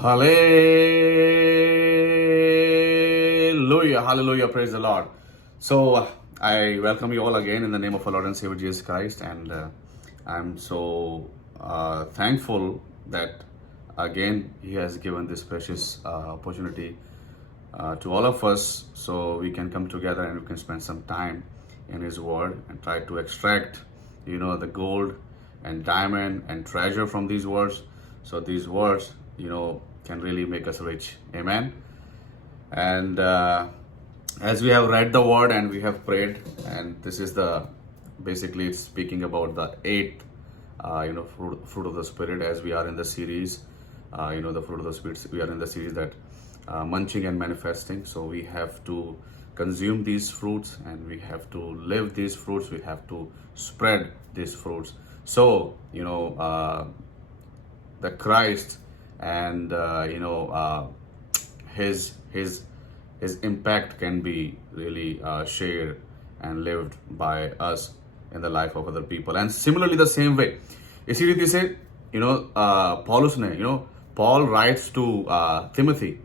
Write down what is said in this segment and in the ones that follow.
Hallelujah, hallelujah, praise the Lord. So, I welcome you all again in the name of our Lord and Savior Jesus Christ, and I'm so thankful that again He has given this precious opportunity to all of us so we can come together and we can spend some time in His Word and try to extract, the gold and diamond and treasure from these words. So, these words, can really make us rich. Amen. And as we have read the word and we have prayed, and this is the basically it's speaking about the eighth, fruit of the spirit. As we are in the series, the fruit of the spirit. We are in the series that munching and manifesting. So we have to consume these fruits and we have to live these fruits. We have to spread these fruits. So the Christ and his impact can be really shared and lived by us in the life of other people. And similarly, the same way, इसी रीति से पॉलुस ने Paul writes to Timothy.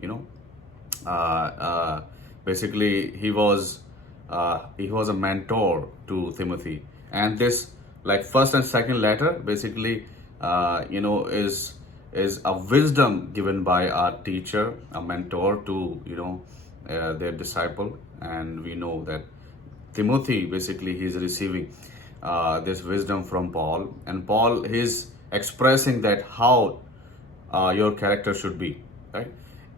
Basically he was a mentor to Timothy, and this like first and second letter basically is a wisdom given by a teacher, a mentor to their disciple. And we know that Timothy basically he's receiving this wisdom from Paul, and Paul is expressing that how your character should be, right?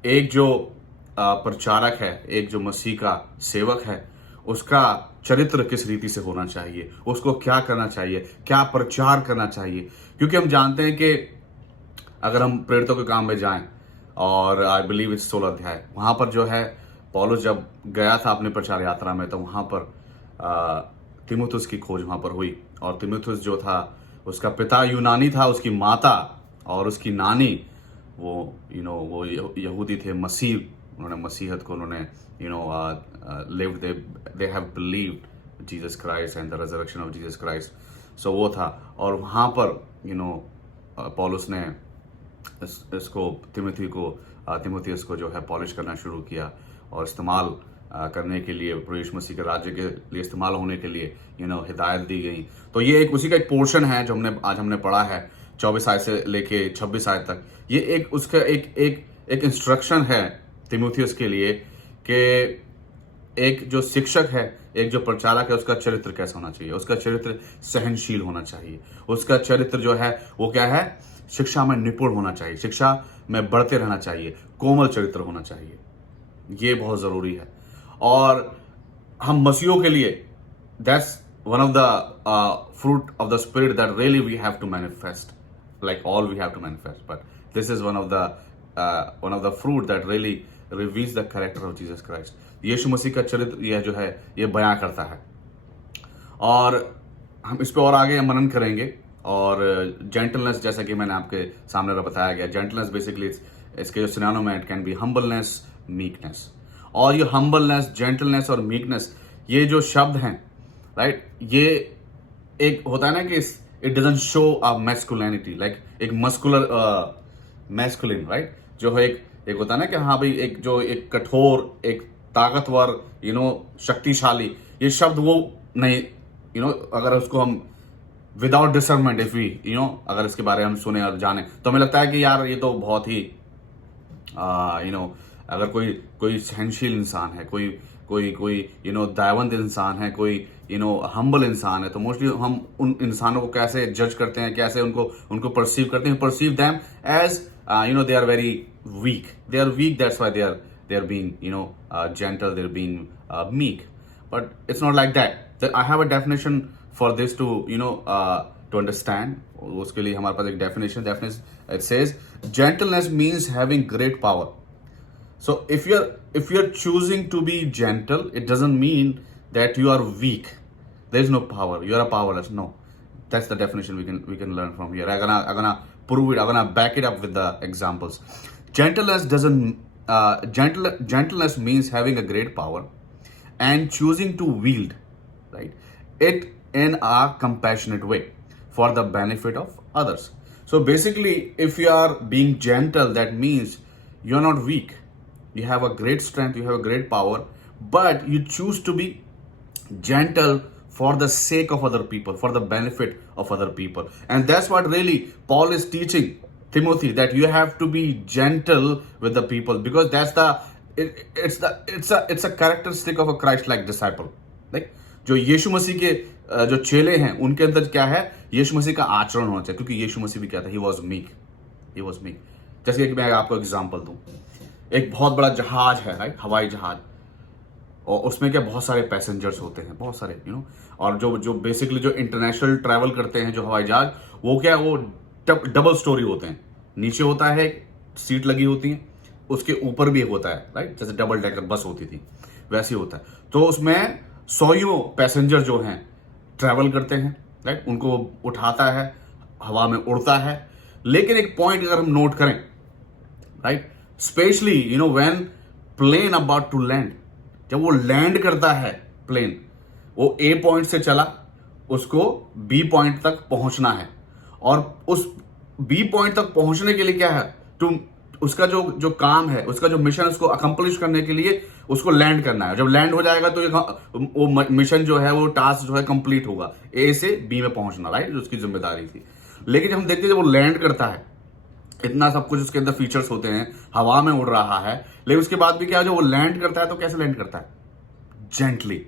एक जो प्रचारक है, एक जो मसीह का सेवक है, उसका चरित्र किस रीति से होना चाहिए, उसको क्या करना चाहिए, क्या प्रचार करना चाहिए. क्योंकि हम जानते हैं कि अगर हम प्रेरितों के काम में जाएं, और आई बिलीव इट्स 16 अध्याय, वहां पर जो है पौलुस जब गया था अपने प्रचार यात्रा में, तो वहां पर तीमुथियुस की खोज वहां पर हुई. और तीमुथियुस जो था उसका पिता यूनानी था, उसकी माता और उसकी नानी वो यहूदी थे. उन्होंने मसीहत को उन्होंने lived, they have believed Jesus Christ and the resurrection of Jesus Christ. So वो था. और वहां पर पौलुस ने इसको तीमुथियुस को जो है पॉलिश करना शुरू किया और इस्तेमाल करने के लिए, प्रभु यीशु मसीह के राज्य के लिए इस्तेमाल होने के लिए हिदायत दी गई. तो ये एक उसी का एक पोर्शन है जो हमने पढ़ा है 24 आयत से लेके 26 आयत तक. ये एक उसका एक इंस्ट्रक्शन है तीमुथियुस के लिए कि एक जो शिक्षक है, एक जो प्रचारक है, उसका चरित्र कैसा होना चाहिए. उसका चरित्र सहनशील होना चाहिए. उसका चरित्र जो है वो क्या है, शिक्षा में निपुण होना चाहिए, शिक्षा में बढ़ते रहना चाहिए, कोमल चरित्र होना चाहिए. ये बहुत जरूरी है. और हम मसीहों के लिए that's one of the fruit of the spirit that really we have to manifest, like all we have to manifest, but this is one of the fruit that really reveals the character of Jesus Christ. यीशु मसीह का चरित्र यह जो है ये बयां करता है. और हम इस पे और आगे मनन करेंगे. और जेंटलनेस, जैसा कि मैंने आपके सामने बताया गया, जेंटलनेस बेसिकली इसके जो सिनोनिम है, it can B humbleness, meekness. और ये हम्बलनेस, जेंटलनेस और मीकनेस, ये जो शब्द हैं, राइट, ये एक होता है ना कि it doesn't show a masculinity, like एक मस्कुलर मैस्कुलिन, राइट, जो है एक होता है ना कि हाँ भाई एक जो एक कठोर, एक ताकतवर, शक्तिशाली, ये शब्द वो नहीं. अगर उसको हम विदाउट डिसर्नमेंट, इफ वी अगर इसके बारे में हम सुने और जाने, तो हमें लगता है कि यार ये तो बहुत ही अगर कोई सहनशील इंसान है, कोई दयावंत इंसान है, कोई हम्बल इंसान है, तो मोस्टली हम उन इंसानों को कैसे जज करते हैं, कैसे उनको परसीव करते हैं. Perceive them as they are very weak. They are weak, that's why they are being gentle, they're being meek. But it's not like that. I have a definition for this to to understand. उसके लिए हमारे पास एक definition. It says gentleness means having great power. So if you're choosing to be gentle, it doesn't mean that you are weak. There is no power. You are powerless. No, that's the definition we can learn from here. I'm gonna prove it. I'm gonna back it up with the examples. Gentleness means having a great power and choosing to wield, right, it in a compassionate way for the benefit of others. So basically, if you are being gentle, that means you're not weak. You have a great strength, you have a great power, but you choose to be gentle for the sake of other people, for the benefit of other people. And that's what really Paul is teaching Timothy, that you have to be gentle with the people, because that's it's a characteristic of a Christ like disciple. Like जो यीशु मसीह के जो चेले हैं, उनके अंदर क्या है, यीशु मसीह का आचरण होना चाहिए, क्योंकि यीशु मसीह भी क्या था, ही वॉज मीक। जैसे कि मैं आपको एग्जांपल दूं, एक बहुत बड़ा जहाज है, राइट, हवाई जहाज, और उसमें क्या बहुत सारे पैसेंजर्स होते हैं, बहुत सारे और जो बेसिकली जो इंटरनेशनल ट्रैवल करते हैं जो हवाई जहाज, वो क्या, वो डबल स्टोरी होते हैं। नीचे होता है, सीट लगी होती है, उसके ऊपर भी एक होता है, राइट, जैसे डबल डेकर बस होती थी वैसे ही होता है। तो उसमें सौयों पैसेंजर जो हैं ट्रैवल करते हैं, राइट, उनको उठाता है, हवा में उड़ता है। लेकिन एक पॉइंट अगर हम नोट करें, right, specially when plane about to land, जब वो लैंड करता है प्लेन, वो ए पॉइंट से चला, उसको बी पॉइंट तक पहुंचना है, और उस बी पॉइंट तक पहुंचने के लिए क्या है, उसका जो काम है, उसका जो मिशन, उसको अकम्प्लिश करने के लिए उसको लैंड करना है। जब लैंड हो जाएगा तो वो मिशन जो है, वो टास्क जो है कंप्लीट होगा, ए से बी में पहुंचना, राइट, उसकी जिम्मेदारी थी। लेकिन हम देखते हैं जब वो लैंड करता है, इतना सब कुछ उसके अंदर फीचर्स होते हैं, हवा में उड़ रहा है, लेकिन उसके बाद भी क्या, जो वो लैंड करता है तो कैसे लैंड करता है, जेंटली।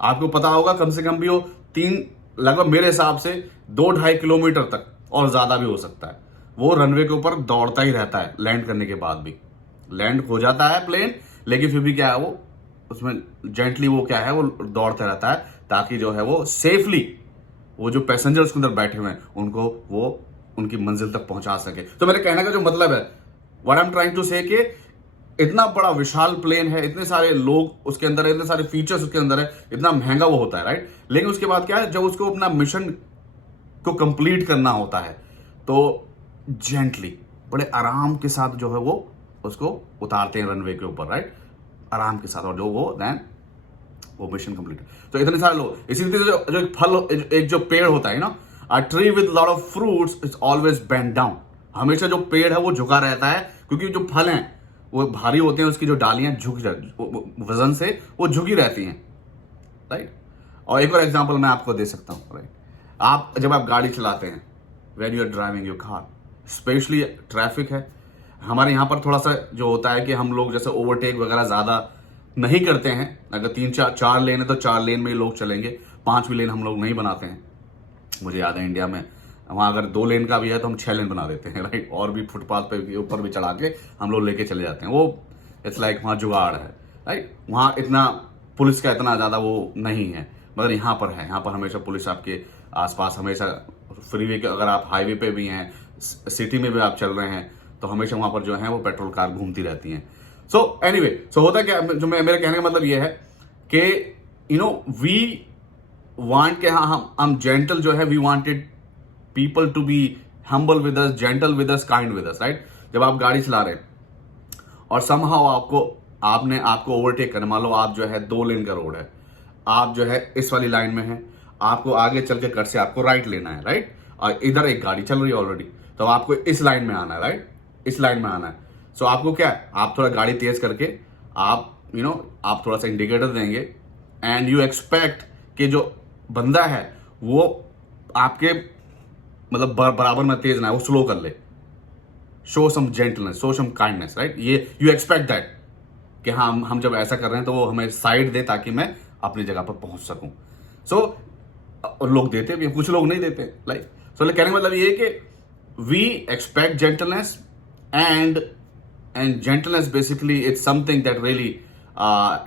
आपको पता होगा, कम से कम भी वो लगभग मेरे हिसाब से 2-2.5 किलोमीटर तक और ज्यादा भी हो सकता है, वो रनवे के ऊपर दौड़ता ही रहता है। लैंड करने के बाद भी लैंड हो जाता है प्लेन, लेकिन फिर भी क्या है, वो उसमें जेंटली वो क्या है, वो दौड़ता रहता है, ताकि जो है वो सेफली वो जो पैसेंजर उसके अंदर बैठे हुए हैं उनको वो उनकी मंजिल तक पहुंचा सके। तो मेरे कहने का जो मतलब है, what I am trying to say, कि इतना बड़ा विशाल प्लेन है, इतने सारे लोग उसके अंदर है, इतने सारे फीचर्स उसके अंदर है, इतना महंगा वो होता है, राइट। लेकिन उसके बाद क्या है, जब उसको अपना मिशन को कंप्लीट करना होता है, तो जेंटली, बड़े आराम के साथ जो है वो उसको उतारते हैं रनवे के ऊपर, राइट, आराम के साथ, और जो वो मिशन कंप्लीट। तो इतने सारे लोग, इसी तरीके से जो एक फल, एक जो पेड़ होता है ना, a tree with lot of fruits is always bend down. हमेशा जो पेड़ है वो झुका रहता है, क्योंकि जो फल हैं वो भारी होते हैं, उसकी जो डालियां वजन से वो झुकी रहती हैं, राइट। और एक और एग्जांपल मैं आपको दे सकता हूं, राइट, जब आप गाड़ी चलाते हैं, when you are driving your car, specially traffic है, हमारे यहाँ पर थोड़ा सा जो होता है कि हम लोग जैसे ओवरटेक वगैरह ज़्यादा नहीं करते हैं। अगर 3-4 लेन है तो 4 लेन में ही लोग चलेंगे, 5वीं लेन हम लोग नहीं बनाते हैं। मुझे याद है इंडिया में वहाँ अगर 2 लेन का भी है तो हम 6 लेन बना देते हैं, राइट, और भी फुटपाथ पे ऊपर भी चढ़ा के हम लोग लेके चले जाते हैं। वो इट्स लाइक वहाँ जुगाड़ है, राइट, वहाँ इतना पुलिस का इतना ज़्यादा वो नहीं है, मगर यहाँ पर है। यहाँ पर हमेशा पुलिस आपके आसपास, हमेशा फ्रीवे के, अगर आप हाईवे पे भी हैं, सिटी में भी आप चल रहे हैं, तो हमेशा वहां पर जो है वो पेट्रोल कार घूमती रहती हैं। सो एनीवे, सो होता क्या, जो मेरे कहने का मतलब ये है कि वी वांट के, हाँ, हम जेंटल जो है, we wanted people to be humble with us, gentle with us, kind with us, right. जब आप गाड़ी चला रहे हैं और समहाउ आपको ओवरटेक करना, मान लो आप जो है 2 लेन का रोड है, आप जो है इस वाली लाइन में है, आपको आगे चल के कट से आपको राइट लेना है, राइट, और इधर एक गाड़ी चल रही है ऑलरेडी, तो आपको इस लाइन में आना है, राइट, इस लाइन में आना है। सो आपको क्या है, आप थोड़ा गाड़ी तेज करके आप आप थोड़ा सा इंडिकेटर देंगे, एंड यू एक्सपेक्ट कि जो बंदा है वो आपके मतलब बराबर में तेज ना है, वो स्लो कर ले, show some gentleness, show some kindness, right. ये यू एक्सपेक्ट दैट कि हाँ, हम जब ऐसा कर रहे हैं तो वो हमें साइड दे, ताकि मैं अपनी जगह पर पहुंच सकूं। सो लोग देते भी, कुछ लोग नहीं देते, लाइक। सो कहने का मतलब ये है कि we expect gentleness, and gentleness basically it's something that really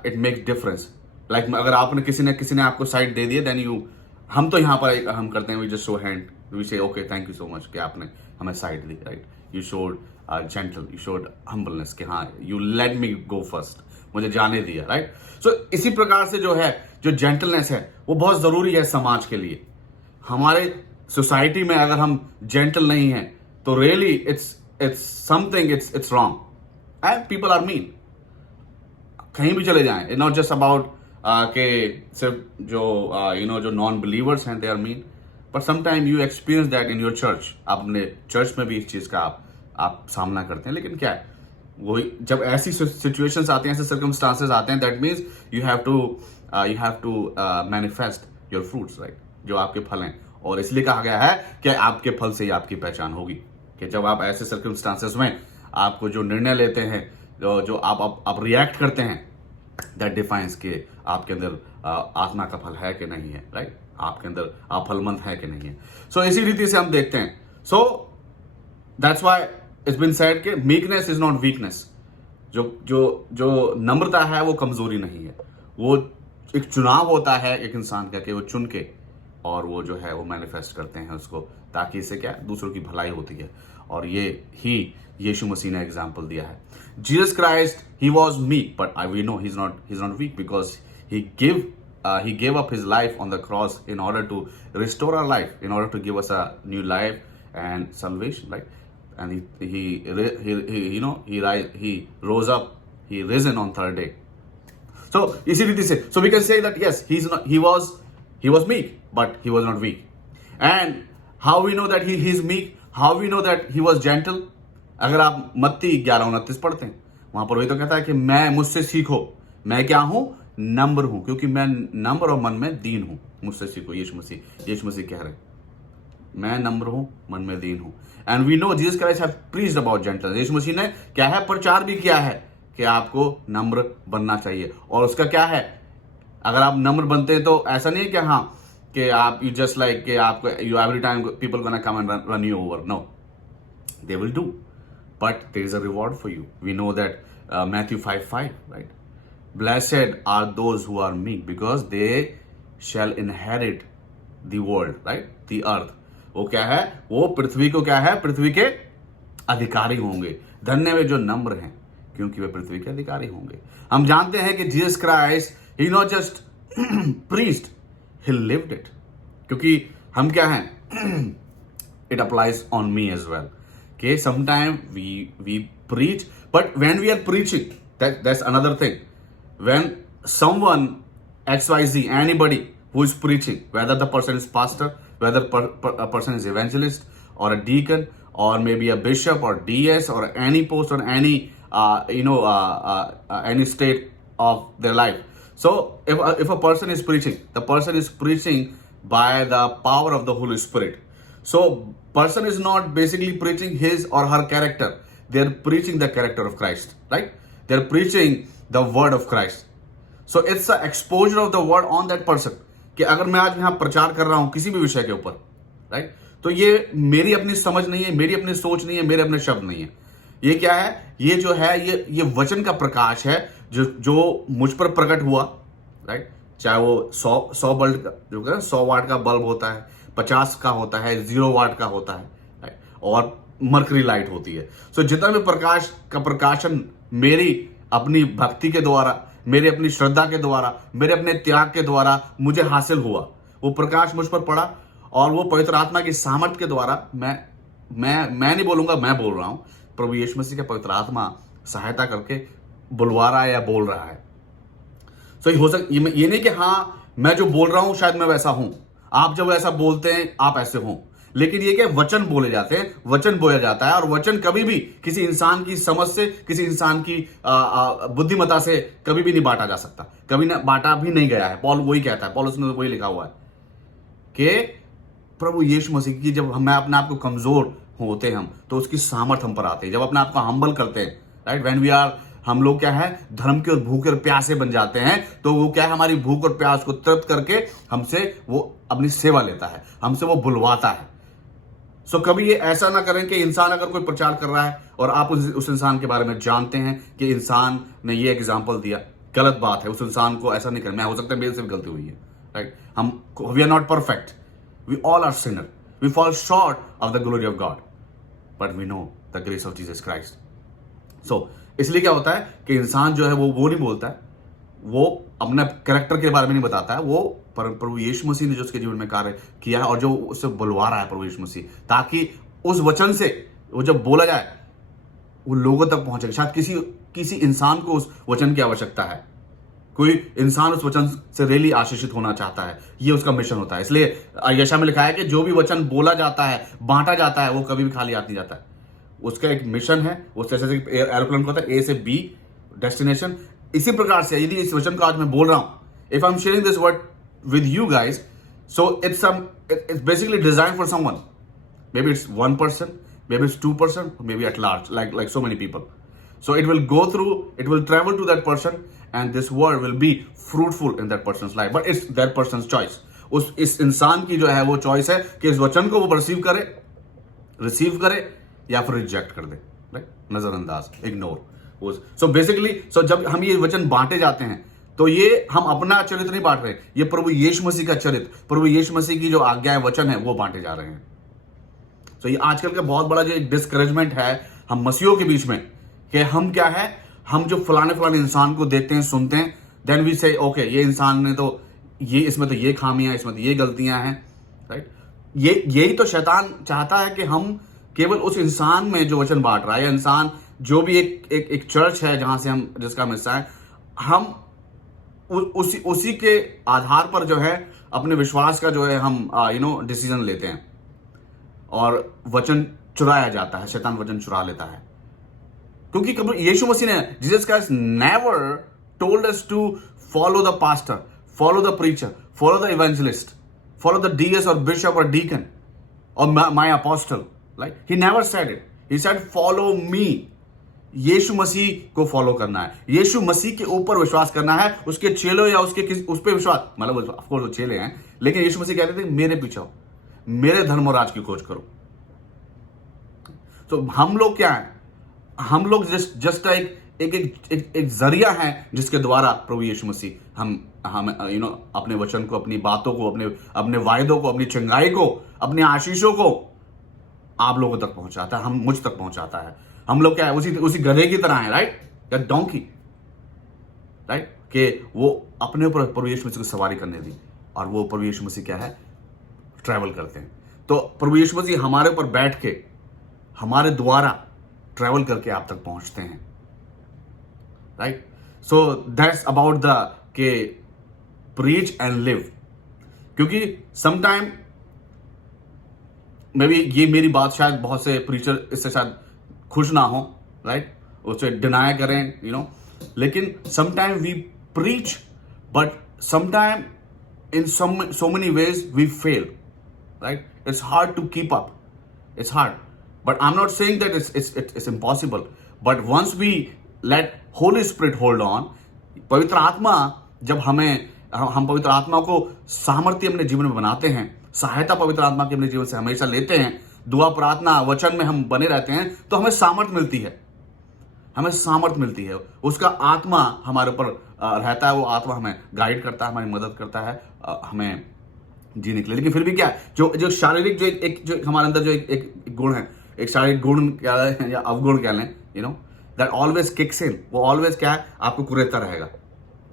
it makes difference. Like अगर आपने किसी ने आपको साइड दे दिया, देन हम तो यहाँ पर हम करते हैं, we just show hand, we say okay thank you so much कि आपने हमें साइड दी, right. You showed gentle, you showed humbleness कि हाँ, you let me go first, मुझे जाने दिया, राइट। सो इसी प्रकार से जो है, जो जेंटलनेस है वो बहुत जरूरी है समाज के लिए। हमारे सोसाइटी में अगर हम जेंटल नहीं हैं तो really it's something, it's wrong, and people are mean. कहीं भी चले जाएं, नॉट जस्ट अबाउट के सिर्फ जो जो नॉन बिलीवर्स हैं, they are mean, but sometime you experience that in your church, अपने चर्च में भी इस चीज का आप सामना करते हैं। लेकिन क्या है, वही जब ऐसी सिचुएशंस आते हैं, ऐसे सर्कमस्टांसेस आते हैं, that means you have to manifest your fruits, right, जो आपके फल हैं। और इसलिए कहा गया है कि आपके फल से ही आपकी पहचान होगी, कि जब आप ऐसे सर्कमस्टांसेस में आपको जो निर्णय लेते हैं, जो आप रिएक्ट करते हैं, दैट डिफाइंस कि आपके अंदर आत्मा का फल है कि नहीं है, राइट, आपके अंदर आप फलमंद है कि नहीं है। सो इसी रीति से हम देखते हैं। So that's why it's been said कि मीकनेस इज नॉट वीकनेस। जो नम्रता है वो कमजोरी नहीं है, वो एक चुनाव होता है एक इंसान का, कि वो चुन के और वो जो है वो मैनिफेस्ट करते हैं उसको, ताकि इससे क्या दूसरों की भलाई होती है। और ये ही यीशु मसीह ने एग्जाम्पल दिया है। Jesus Christ, he was meek, but we know he is not weak, because he gave up his life on the cross in order to restore our life, in order to give us a new life and salvation, right? And he rose up, he risen on third day. So easy to say, so we can say that yes, he was meek, but he was not weak. And how we know that he is meek, how we know that he was gentle? अगर आप मत्ती 11:29 पढ़ते हैं, वहां पर वही तो कहता है कि मैं मुझसे सीखो, मैं क्या हूं, नम्र हूं, क्योंकि मैं नम्र और मन में दीन हूं, मुझसे सीखो। यीशु मसीह कह रहे, मैं नम्र हूं, मन में दीन हूं। And we know Jesus Christ have preached about gentleness. Yeshu Masih ने क्या है, प्रचार भी किया है कि आपको नम्र बनना चाहिए। और उसका क्या है, अगर आप नम्र बनते हैं तो ऐसा नहीं है कि हाँ कि आप यू जस्ट लाइक कि आपको you every time people gonna come and run you over, no, they will do, but there is a reward for you. We know that Matthew 5:5, right? Blessed are those who are meek, because they shall inherit the world, right? The earth. वो क्या है, वो पृथ्वी को क्या है, पृथ्वी के अधिकारी होंगे। धन्य वे जो नम्र हैं, क्योंकि वे पृथ्वी के अधिकारी होंगे। हम जानते हैं कि Jesus Christ he not just preached, he lived it. क्योंकि हम क्या हैं, it applies on me as well, कि sometime we preach, but when we are preaching, that's another thing. When someone XYZ, anybody who is preaching, whether the person is pastor, whether a person is evangelist or a deacon or maybe a bishop or DS or any post or any any state of their life. So if a person is preaching, the person is preaching by the power of the Holy Spirit. So person is not basically preaching his or her character. They're preaching the character of Christ, right? They're preaching the word of Christ. So it's the exposure of the word on that person. कि अगर मैं आज यहाँ प्रचार कर रहा हूँ किसी भी विषय के ऊपर, right? तो ये मेरी अपनी समझ नहीं है, मेरी अपनी सोच नहीं है, मेरे अपने शब्द नहीं है। ये क्या है, ये जो है ये वचन का प्रकाश है जो मुझ पर प्रकट हुआ, राइट? चाहे वो 100 बल्ब का, जो 100 वाट का बल्ब होता है, 50 का होता है, 0 वाट का होता है, राइट? और मरकरी लाइट होती है। सो जितना भी प्रकाश का प्रकाशन मेरी अपनी भक्ति के द्वारा, मेरी अपनी श्रद्धा के द्वारा, मेरे अपने त्याग के द्वारा मुझे हासिल हुआ, वो प्रकाश मुझ पर पड़ा, और वो पवित्र आत्मा की सामर्थ के द्वारा मैं नहीं बोलूंगा, मैं बोल रहा हूं, प्रभु यीशु मसीह के पवित्र आत्मा सहायता करके बुलवा रहा है या बोल रहा है। सो ये नहीं कि हाँ मैं जो बोल रहा हूं शायद मैं वैसा हूं, आप जब ऐसा बोलते हैं आप ऐसे हों, लेकिन ये क्या, वचन बोले जाते हैं, वचन बोला जाता है। और वचन कभी भी किसी इंसान की समझ से, किसी इंसान की बुद्धिमत्ता से कभी भी नहीं बांटा जा सकता, कभी ना बांटा भी नहीं गया है। पॉल वही कहता है, पॉलुस ने वही लिखा हुआ है कि प्रभु यीशु मसीह की जब हम अपने आप को कमजोर होते हैं हम, तो उसकी सामर्थ हम पर आते हैं। जब अपने आप को हम्बल करते हैं, राइट, व्हेन वी आर, हम लोग क्या है, धर्म के और भूखे और प्यासे बन जाते हैं, तो वो क्या है, हमारी भूख और प्यास को तृप्त करके हमसे वो अपनी सेवा लेता है, हमसे वो बुलवाता है। सो कभी ये ऐसा ना करें कि इंसान अगर कोई प्रचार कर रहा है और आप उस इंसान के बारे में जानते हैं कि इंसान ने ये एग्जाम्पल दिया, गलत बात है, उस इंसान को ऐसा नहीं करना। हो सकता है मेरे से भी गलती हुई है, right? We are not perfect, we all are sinner, we fall short of the glory of God, but we know the grace of Jesus Christ. So इसलिए क्या होता है कि इंसान जो है वो नहीं बोलता है, वो अपने कैरेक्टर के बारे में नहीं बताता है, वो प्रभु यीशु मसीह ने जो उसके जीवन में कार्य किया है और जो उससे बुलवा रहा है प्रभु यीशु मसीह, ताकि उस वचन से वो जब बोला जाए वो लोगों तक पहुंचे। शायद किसी इंसान को उस वचन की आवश्यकता है, कोई इंसान उस वचन से रियली आशीषित होना चाहता है, ये उसका मिशन होता है। इसलिए यशा में लिखा है कि जो भी वचन बोला जाता है, बांटा जाता है, वो कभी भी खाली हाथ नहीं जाता है। उसका एक मिशन है। वो जैसे एरोप्लेन को होता है ए से बी डेस्टिनेशन, इसी प्रकार से यदि इस वचन को आज मैं बोल रहा हूं, if I am sharing this word with you guys, so it's basically design for someone. Maybe it's one person, maybe it's 2%, maybe at large, like so many people. So it will go through, it will travel to that person, and this word will be fruitful in that person's life. But it's that person's choice. इस इंसान की जो है वो choice है कि इस वचन को वो रिसीव करे या फिर रिजेक्ट कर दे, राइट? नजरअंदाज, इग्नोर। सो बेसिकली जब हम ये वचन बांटे जाते हैं तो ये हम अपना चरित्र नहीं बांट रहे, ये प्रभु यीशु मसीह का चरित्र, प्रभु यीशु मसीह की जो आज्ञा है, वचन है, वो बांटे जा रहे हैं। तो ये आजकल का बहुत बड़ा जो डिस्करेजमेंट है हम मसीहों के बीच में, कि हम क्या है, हम जो फलाने इंसान को देखते हैं, सुनते हैं, देन वी से ओके, ये इंसान ने तो ये, इसमें तो ये खामियां, इसमें तो ये गलतियां हैं, राइट? यही तो शैतान चाहता है कि हम केवल उस इंसान में जो वचन बांट रहा है, या इंसान जो भी एक चर्च है जहां से हम, जिसका हिस्सा है, हम उसी के आधार पर जो है अपने विश्वास का जो है हम डिसीजन लेते हैं, और वचन चुराया जाता है, शैतान वचन चुरा लेता है। क्योंकि कभी यीशु मसीह ने, Jesus Christ never told us to follow the pastor, follow the preacher, follow the evangelist, follow the DS और बिशप और डीकन और my apostle, like he never said it. He said follow me. Yeshu Masih को follow करना है, यीशु मसीह के ऊपर विश्वास करना है, उसके चेलों या उस पर विश्वास, मतलब ऑफ कोर्स वो चेले हैं, लेकिन यीशु मसीह कहते थे मेरे पीछे आओ, मेरे धर्म और राज की खोज करो। तो हम लोग क्या है, हम लोग जस्ट एक जरिया है जिसके द्वारा प्रभु यीशु मसीह हम अपने वचन को, अपनी बातों को, अपने वायदों को, अपनी चंगाई को, अपनी आशीषों को आप लोगों तक पहुंचाता है, मुझ तक पहुंचाता है। हम लोग क्या है, उसी गधे की तरह है, राइट? या डोंकी, राइट? कि वो अपने ऊपर प्रभु यीशु मसीह को सवारी करने दी, और वो प्रभु यीशु मसीह क्या है, ट्रैवल करते हैं। तो प्रभु यीशु मसीह हमारे ऊपर बैठ के, हमारे द्वारा ट्रैवल करके आप तक पहुंचते हैं, right? So that's about the के प्रीच एंड लिव। क्योंकि समटाइम मे बी ये मेरी बात शायद बहुत से प्रीचर इससे शायद खुश ना हो, राइट? उसे डिनाई करें, लेकिन sometime we preach, but sometime in so many ways we fail, right? It's hard to keep up, it's hard, but I'm not saying that it's impossible, but once we let Holy Spirit hold on, पवित्र आत्मा जब हम पवित्र आत्मा को सामर्थ्य अपने जीवन में बनाते हैं, सहायता पवित्र आत्मा के अपने जीवन से हमेशा लेते हैं, दुआ प्रार्थना वचन में हम बने रहते हैं, तो हमें सामर्थ्य मिलती है, उसका आत्मा हमारे ऊपर रहता है, वो आत्मा हमें गाइड करता है, हमारी मदद करता है हमें जीने के लिए। लेकिन फिर भी क्या है, जो शारीरिक जो हमारे अंदर जो एक गुण है, एक शारीरिक गुण क्या है या अवगुण क्या लें, दैट ऑलवेज किक्स इन, वो ऑलवेज क्या है, आपको कुरेदता रहेगा,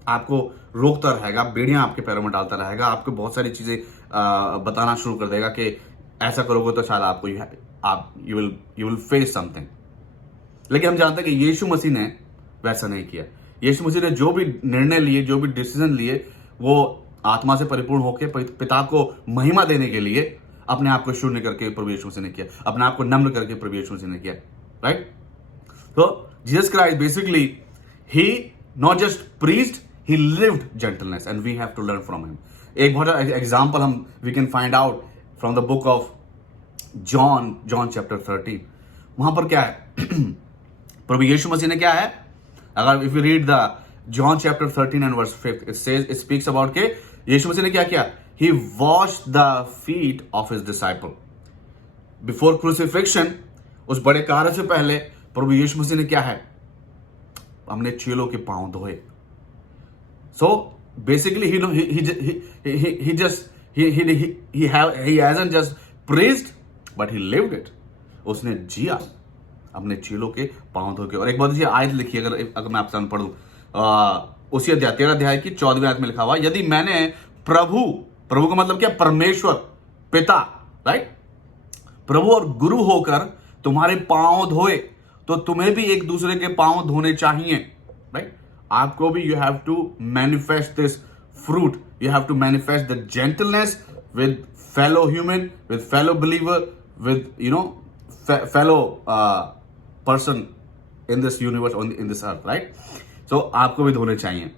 आपको रोकता रहेगा, बेड़ियां आपके पैरों में डालता रहेगा, आपको बहुत सारी चीजें बताना शुरू कर देगा कि ऐसा करोगे तो शायद आपको यू विल फेस समथिंग। लेकिन हम जानते हैं कि यीशु मसीह ने वैसा नहीं किया। यीशु मसीह ने जो भी निर्णय लिए, जो भी डिसीजन लिए, वो आत्मा से परिपूर्ण होकर पिता को महिमा देने के लिए अपने आप को शून्य करके प्रभु यीशु मसीह ने किया, अपने आप को नम्र करके प्रभु यीशु मसीह ने किया, राइट? तो Jesus Christ basically he not just preached, he lived gentleness and we have to learn from him. एक बहुत एग्जाम्पल हम we can find out from the book of John chapter 13। वहां पर क्या है प्रभु यीशु मसीह ने क्या है, अगर if you read the John chapter 13 and verse 5, it speaks about के यीशु मसीह ने क्या किया, he washed the feet of his disciple before crucifixion। उस बड़े कार्य से पहले प्रभु यीशु मसीह ने क्या है, हमने चेलों के पांव धोए। So basically, he hasn't just preached, but he lived it. उसने जिया अपने चेलों के पांव धो के। और एक बात ये आयत लिखी, अगर मैं आपसे पढ़ूं, उसी अध्याय 13 अध्याय की 14वीं आयत में लिखा हुआ, यदि मैंने प्रभु का मतलब क्या, परमेश्वर पिता, राइट, प्रभु और गुरु होकर तुम्हारे पांव धोए, तो तुम्हें भी एक दूसरे के पांव धोने चाहिए, राइट? आपको भी you have to manifest this fruit. You have to manifest the gentleness with fellow human, with fellow believer, with fellow person in this universe, in this earth, right? So आपको भी धोने चाहिए।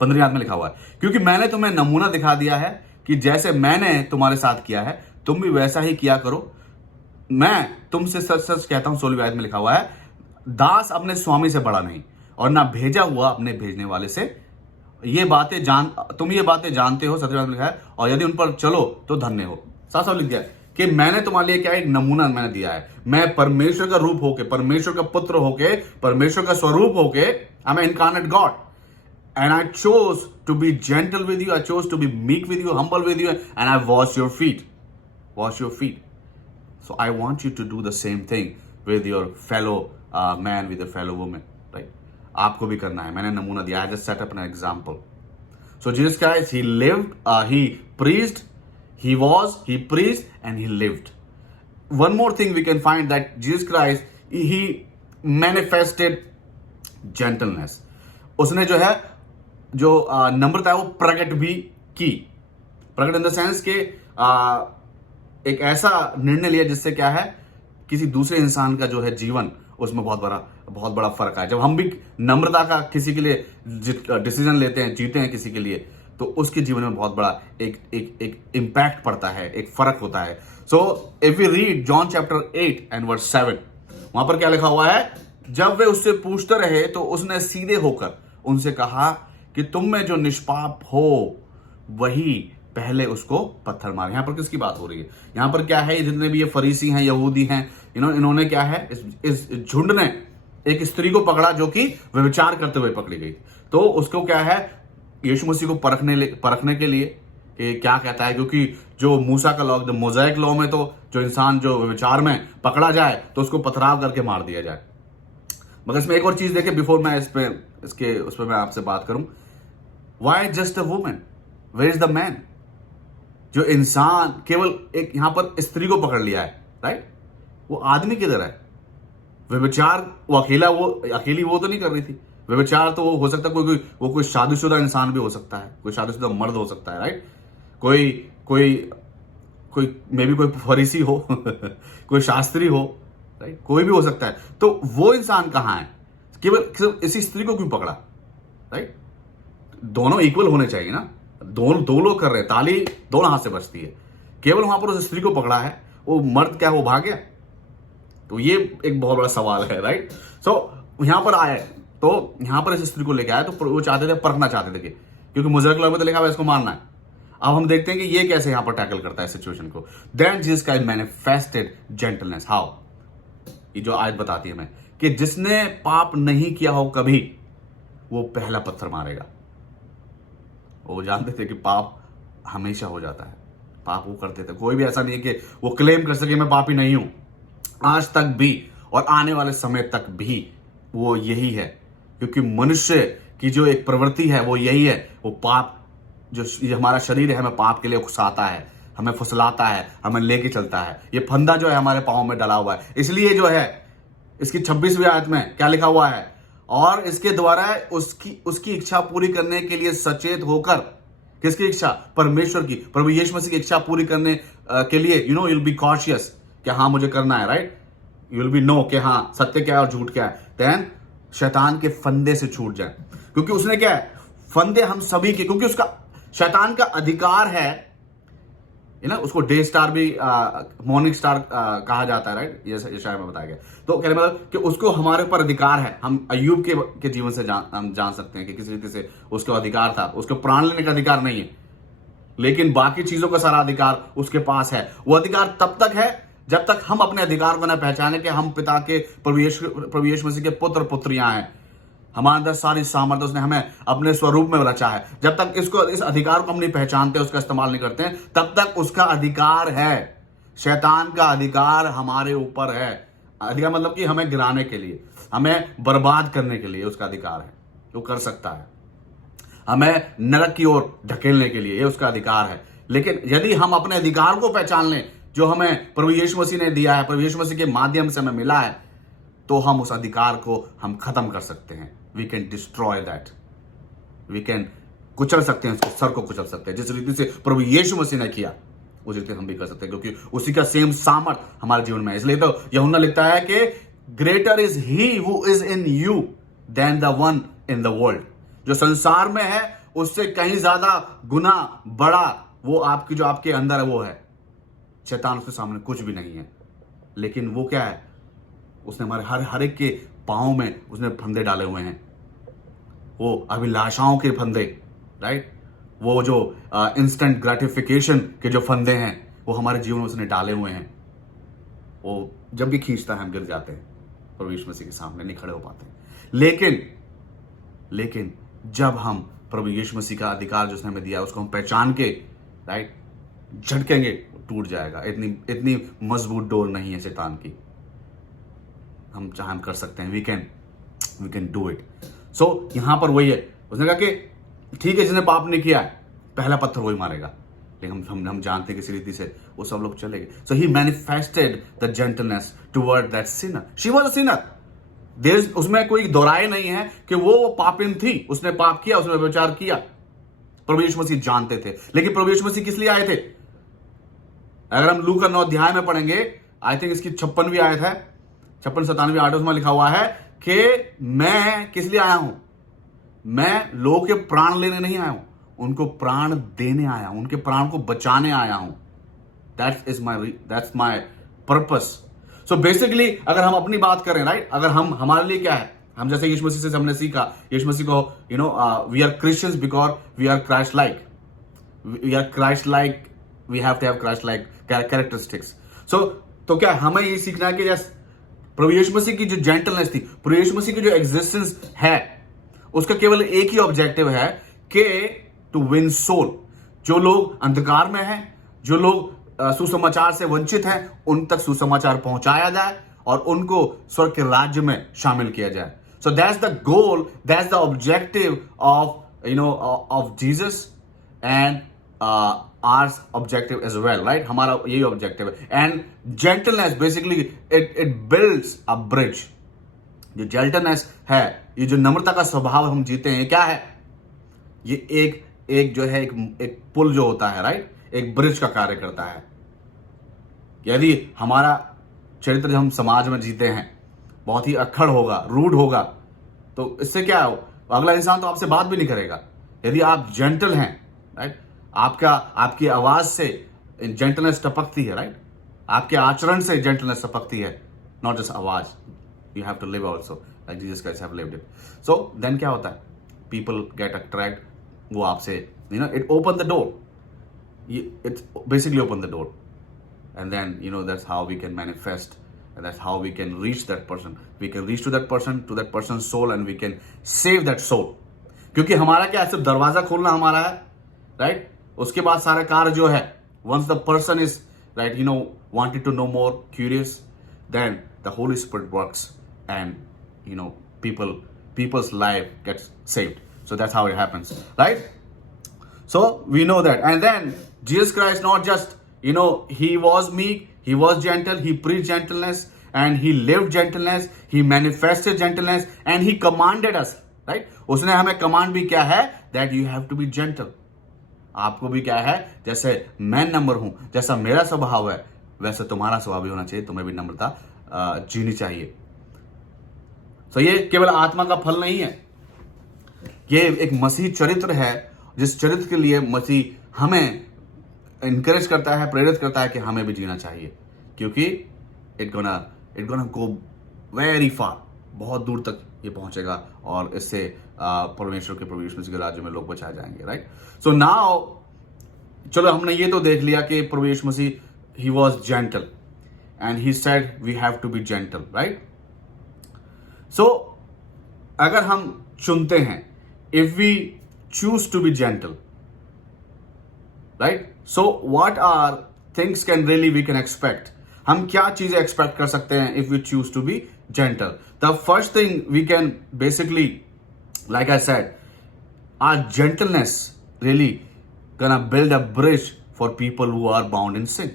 15 आयत में लिखा हुआ है, क्योंकि मैंने तुम्हें नमूना दिखा दिया है कि जैसे मैंने तुम्हारे साथ किया है तुम भी वैसा ही किया करो। मैं तुमसे सच सच कहता हूं, 16 आयत में लिखा हुआ है, दास अपने स्वामी से बड़ा नहीं और ना भेजा हुआ अपने भेजने वाले से। तुम ये बातें जानते हो, 17 में लिखा है, और यदि उन पर चलो तो धन्य हो। साफ साफ लिख दिया कि मैंने तुम्हारे लिए क्या एक नमूना मैंने दिया है। मैं परमेश्वर का रूप होके, परमेश्वर का पुत्र होके, परमेश्वर का स्वरूप होके, I am incarnate God, and I chose to be gentle with you, I chose to be meek with you, humble with you, and I wash your feet, so I want you to do the same thing with your fellow man, with your fellow women, right? आपको भी करना है। मैंने नमूना दिया, I just set up an example. So Jesus Christ, he lived, he preached, he preached and he lived. One more thing we can find that Jesus Christ, he manifested gentleness. उसने जो है जो नम्रता है वो प्रकट भी की। प्रकट इन द सेंस के एक ऐसा निर्णय लिया जिससे क्या है, किसी दूसरे इंसान का जो है जीवन, उसमें बहुत बड़ा फर्क है। जब हम भी नम्रता का किसी के लिए डिसीजन लेते हैं, जीते हैं किसी के लिए, तो उसके जीवन में बहुत बड़ा एक इम्पैक्ट पड़ता है, एक फर्क होता है। So if we read John chapter 8 and verse 7, वहां पर क्या लिखा हुआ है, जब वे उससे पूछते रहे तो उसने सीधे होकर उनसे कहा कि तुम में जो निष्पाप हो वही पहले उसको पत्थर मारे। यहां पर किसकी बात हो रही है? यहां पर क्या है, जितने भी ये फरीसी हैं, यहूदी हैं, इन्होंने क्या है, इस झुंड ने एक स्त्री को पकड़ा जो कि व्यभिचार करते हुए पकड़ी गई। तो उसको क्या है, यीशु मसीह को परखने के लिए कि क्या कहता है, क्योंकि जो मूसा का लॉ, जो मोज़ाइक लॉ में तो जो इंसान जो व्यभिचार में पकड़ा जाए तो उसको पथराव करके मार दिया जाए। मगर इसमें एक और चीज देखें बिफोर मैं उस पर मैं आपसे बात करूं, why just a woman, where is the man? जो इंसान केवल एक यहां पर स्त्री को पकड़ लिया है, राइट? वो आदमी किधर है? व्यभिचार वो अकेली वो तो नहीं कर रही थी। व्यभिचार तो हो सकता है कोई शादीशुदा इंसान भी हो सकता है, कोई शादीशुदा मर्द हो सकता है, राइट? कोई मे बी कोई फरीसी हो कोई शास्त्री हो, राइट? कोई भी हो सकता है। तो वो इंसान कहां है? केवल इसी स्त्री को क्यों पकड़ा, राइट? दोनों इक्वल होने चाहिए ना। दो लोग कर रहे हैं, ताली दोनों हाथ से बजती है। केवल वहां पर उस स्त्री को पकड़ा है, वो मर्द क्या वो भाग गया? तो ये एक बहुत बड़ा सवाल है, राइट? सो यहां पर आए तो यहां पर इस स्त्री को लेके आए तो वो चाहते थे, परखना चाहते थे क्योंकि मोज़ाइक लॉ में तो लिखा हुआ है इसको मारना है। अब हम देखते हैं कि ये कैसे यहां पर टैकल करता है सिचुएशन को। Then Jesus Christ manifested gentleness. How? ये जो आयत बताती है हमें कि जिसने पाप नहीं किया हो कभी, वो पहला पत्थर मारेगा। वो जानते थे कि पाप हमेशा हो जाता है, पाप वो करते थे। कोई भी ऐसा नहीं है कि वो क्लेम कर सके मैं पापी नहीं हूं। आज तक भी और आने वाले समय तक भी वो यही है, क्योंकि मनुष्य की जो एक प्रवृत्ति है वो यही है। वो पाप, जो ये हमारा शरीर है, हमें पाप के लिए उकसाता है, हमें फुसलाता है, हमें लेके चलता है। ये फंदा जो है हमारे पाँव में डला हुआ है। इसलिए जो है इसकी 26वीं आयत में क्या लिखा हुआ है, और इसके द्वारा उसकी इच्छा पूरी करने के लिए सचेत होकर, किसकी इच्छा? परमेश्वर की, प्रभु यीशु मसीह की इच्छा पूरी करने के लिए यू विल बी कॉशियस कि हाँ मुझे करना है, right? You will be know कि हाँ सत्य क्या है और झूठ क्या है। देन शैतान के फंदे से छूट जाए, क्योंकि उसने क्या है, फंदे हम सभी के, क्योंकि उसका शैतान का अधिकार है ना, उसको डे स्टार भी मॉर्निंग स्टार कहा जाता है, राइट? ये शायद में बताया गया। तो कहने मतलब कि उसको हमारे ऊपर अधिकार है। हम अय्यूब के जीवन से हम जान सकते हैं कि किस रीति से उसको अधिकार था। उसको प्राण लेने का अधिकार नहीं है, लेकिन बाकी चीजों का सारा अधिकार उसके पास है। वो अधिकार तब तक है जब तक हम अपने अधिकार को न पहचाने कि हम पिता के प्रभु यीशु मसीह के पुत्र पुत्रियां हैं। हमारे अंदर सारी सामर्थ्य उसने हमें अपने स्वरूप में रचा है। जब तक इस अधिकार को हम नहीं पहचानते, उसका इस्तेमाल नहीं करते हैं, तब तक उसका अधिकार है। शैतान का अधिकार हमारे ऊपर है। अधिकार मतलब कि हमें गिराने के लिए, हमें बर्बाद करने के लिए उसका अधिकार है। वो कर सकता है, हमें नरक की ओर ढकेलने के लिए, ये उसका अधिकार है। लेकिन यदि हम अपने अधिकार को पहचान लें जो हमें प्रभु यीशु मसीह ने दिया है, प्रभु यीशु मसीह के माध्यम से हमें मिला है, तो हम उस अधिकार को हम खत्म कर सकते हैं। We can destroy that, we can कुचल सकते हैं, उसके सर को कुचल सकते हैं। जिस रीति से प्रभु यीशु मसीह ने किया उस रीति हम भी कर सकते हैं, क्योंकि उसी का सेम सामर्थ हमारे जीवन में है। इसलिए तो यूहन्ना लिखता है कि greater is he who is in you than the one in the world. जो संसार में है उससे कहीं ज्यादा गुना बड़ा वो आपकी जो आपके अंदर है वो है। शैतान उसके सामने कुछ भी नहीं है, लेकिन वो क्या है, उसने हमारे हर एक के पांव में उसने फंदे डाले हुए हैं, वो अभिलाषाओं के फंदे, राइट। वो जो इंस्टेंट ग्रेटिफिकेशन के जो फंदे हैं वो हमारे जीवन में उसने डाले हुए हैं। वो जब भी खींचता है हम गिर जाते हैं, प्रभु यीशु मसीह के सामने नहीं खड़े हो पाते। लेकिन जब हम प्रभु यीशु मसीह का अधिकार जो उसने हमें दिया उसको हम पहचान के, राइट, झटकेंगे, टूट जाएगा। इतनी मजबूत डोर नहीं है शैतान की। हम चाहे हम कर सकते हैं, वी कैन डू इट। सो यहां पर वही है, उसने कहा कि ठीक है, जिसने पाप नहीं किया है पहला पत्थर वही मारेगा। लेकिन हम जानते हैं किसी रीति से वो सब लोग चले गए। So he manifested the gentleness toward that sinner. She was a sinner. उसमें कोई दोहराए नहीं है कि वो पापिन थी, उसने पाप किया, उसने व्यभिचार किया। प्रभु यीशु मसीह जानते थे। लेकिन प्रभु यीशु मसीह किस लिए आए थे? अगर हम लूका 9 अध्याय में पढ़ेंगे, आई थिंक इसकी 56वीं आयत है, 56-97 आयत में लिखा हुआ है कि मैं किस लिए आया हूं? मैं लोगों के प्राण लेने नहीं आया हूं, उनको प्राण देने आया हूं, उनके प्राण को बचाने आया हूं। That's my purpose. So basically अगर हम अपनी बात करें, राइट, अगर हमारे लिए क्या है, हम जैसे यीशु मसीह से हमने सीखा, यीशु मसीह को we are Christians because we are Christ like, we have to have Christ like characteristics. So तो क्या हमें ये सीखना है कि प्रभु यीशु मसीह की जो जेंटलनेस थी, प्रभु यीशु मसीह की जो एग्जिस्टेंस है, उसका केवल एक ही ऑब्जेक्टिव है कि टू विन सोल। जो लोग अंधकार में हैं, जो लोग सुसमाचार से वंचित हैं, उन तक सुसमाचार पहुंचाया जाए और उनको स्वर्ग के राज्य में शामिल किया जाए। So that's the goal, that's the objective of Jesus and ours objective as well, right. हमारा यही ऑब्जेक्टिव है। And gentleness basically it builds a bridge. जो जेंटलनेस है, ये जो नम्रता का स्वभाव हम जीते हैं, क्या है? ये एक जो है एक पुल जो होता है, राइट, एक ब्रिज का कार्य करता है। यदि हमारा चरित्र हम समाज में जीते हैं बहुत ही अक्खड़ होगा, रूड होगा, तो इससे क्या हो, अगला इंसान तो आपसे बात भी नहीं करेगा। यदि आप जेंटल हैं, राइट, आपकी आवाज से जेंटलनेस टपकती है, राइट, आपके आचरण से जेंटलनेस टपकती है, नॉट जस्ट आवाज। You have to live also like Jesus Christ have lived it. So then क्या होता है? People get attracted. वो आपसे, it open the door. It's basically open the door, and then that's how we can manifest, and that's how we can reach that person. We can reach to that person's soul, and we can save that soul. क्योंकि हमारा क्या है, सिर्फ दरवाजा खोलना हमारा है, right? उसके बाद सारा कार्य जो है, once the person is right, wanted to know more, curious, then the Holy Spirit works. And people's life gets saved. So that's how it happens, right? So we know that. And then Jesus Christ, not just he was meek, he was gentle, he preached gentleness, and he lived gentleness, he manifested gentleness, and he commanded us, right? उसने हमें command भी क्या है, that you have to be gentle. आपको भी क्या है, जैसे मैं नम्र हूं, जैसा मेरा स्वभाव है, वैसे तुम्हारा स्वभाव भी होना चाहिए। तुम्हें भी नम्रता जीनी चाहिए। तो ये केवल आत्मा का फल नहीं है, ये एक मसीह चरित्र है, जिस चरित्र के लिए मसीह हमें इनकरेज करता है, प्रेरित करता है कि हमें भी जीना चाहिए, क्योंकि it gonna go very far, बहुत दूर तक ये पहुंचेगा और इससे परमेश्वर के प्रभु यीशु मसीह के राज्य में लोग बचाए जाएंगे, राइट। सो नाउ चलो हमने ये तो देख लिया कि प्रभु Yeshu Masih he was gentle and he said we have to be gentle, right. So अगर हम चुनते हैं, if we choose to be gentle, right, so what are things can really we can expect. हम क्या चीजें एक्सपेक्ट कर सकते हैं if we choose to be gentle? The first thing we can basically, like I said, are gentleness really gonna build a bridge for people who are bound in sin.